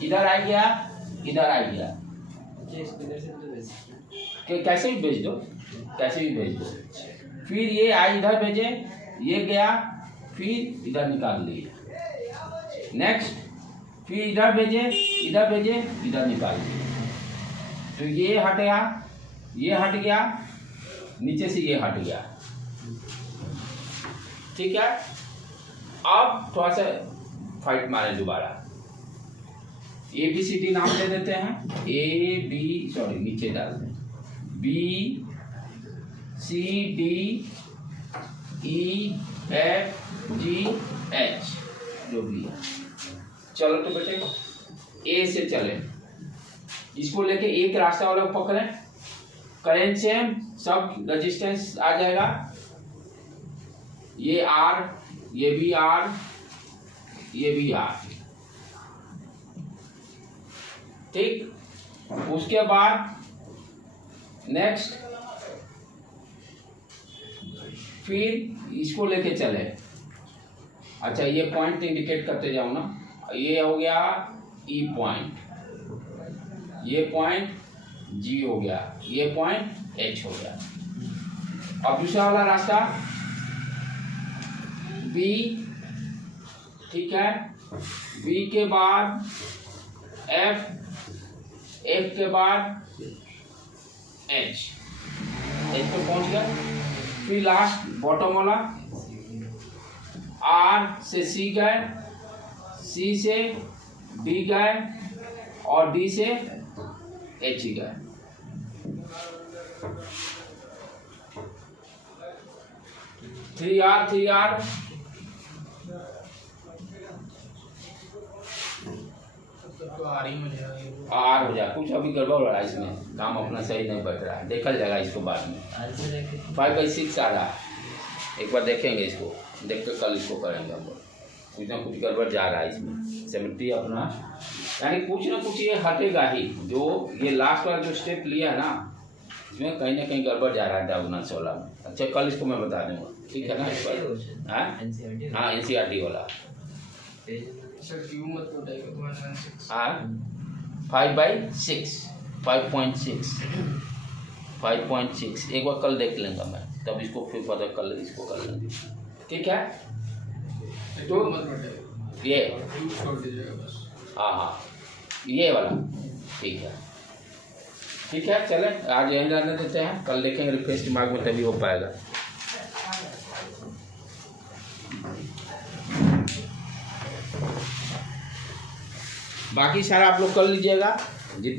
इधर आ गया, इधर आ गया। कैसे भी भेज दो, कैसे भी भेज दो। फिर ये आई इधर भेजे, ये गया, फिर इधर निकाल लिए। नेक्स्ट, फिर इधर भेजे, इधर निकाल दिए। तो ये हट गया, ये हट गया, नीचे से ये हट गया। ठीक है, अब थोड़ा सा फाइट मारे दोबारा। ABCD नाम दे देते हैं, नीचे डालते हैं, BCDEFGH जो भी है। चलो तो बेटे A से चले, इसको लेके एक रास्ता वाला पकड़े, करेंट से सब रेजिस्टेंस आ जाएगा। ये R, ये भी R, ये भी R। ठीक, उसके बाद नेक्स्ट, फिर इसको लेके चले। अच्छा, ये पॉइंट इंडिकेट करते जाओ ना, ये हो गया E पॉइंट, ये पॉइंट G हो गया, ये पॉइंट H हो गया। अब दूसरा वाला रास्ता B, ठीक है, B के बाद F, F के बाद H पे पहुंच गया। फिर लास्ट बॉटम वाला R से C गए, C से D गए और D से H गए। थ्री आर तो आ रही मुझे आर हो जाए। कुछ अभी गड़बड़ हो रहा है इसमें, काम अपना सही नहीं बैठ रहा है, देखा जाएगा इसको बाद में। 5/6 आ रहा है, एक बार देखेंगे इसको, देख कर कल इसको करेंगे हम लोग। कुछ ना कुछ गड़बड़ जा रहा है इसमें, 70 अपना, यानी कुछ ना कुछ ये हटेगा ही। जो ये लास्ट वाला जो स्टेप लिया है ना, इसमें कहीं ना कहीं गड़बड़ जा रहा है डायगोनल 16 में। अच्छा, कल इसको मैं बता दूंगा, ठीक है ना। इस बार हाँ NCERT वाला सर क्यों मत बताइएगा। हाँ 5/6 5.6 एक बार कल देख लेंगे मैं, तब इसको फिर पता कल इसको कर लेंगे, ठीक है। तो ये छोड़ दीजिएगा बस। हाँ ये वाला ठीक है चले, आज यहीं रहने देते हैं, कल देखेंगे रिफ्रेश दिमाग में तभी हो पाएगा। बाकी सारा आप लोग कर लीजिएगा जितना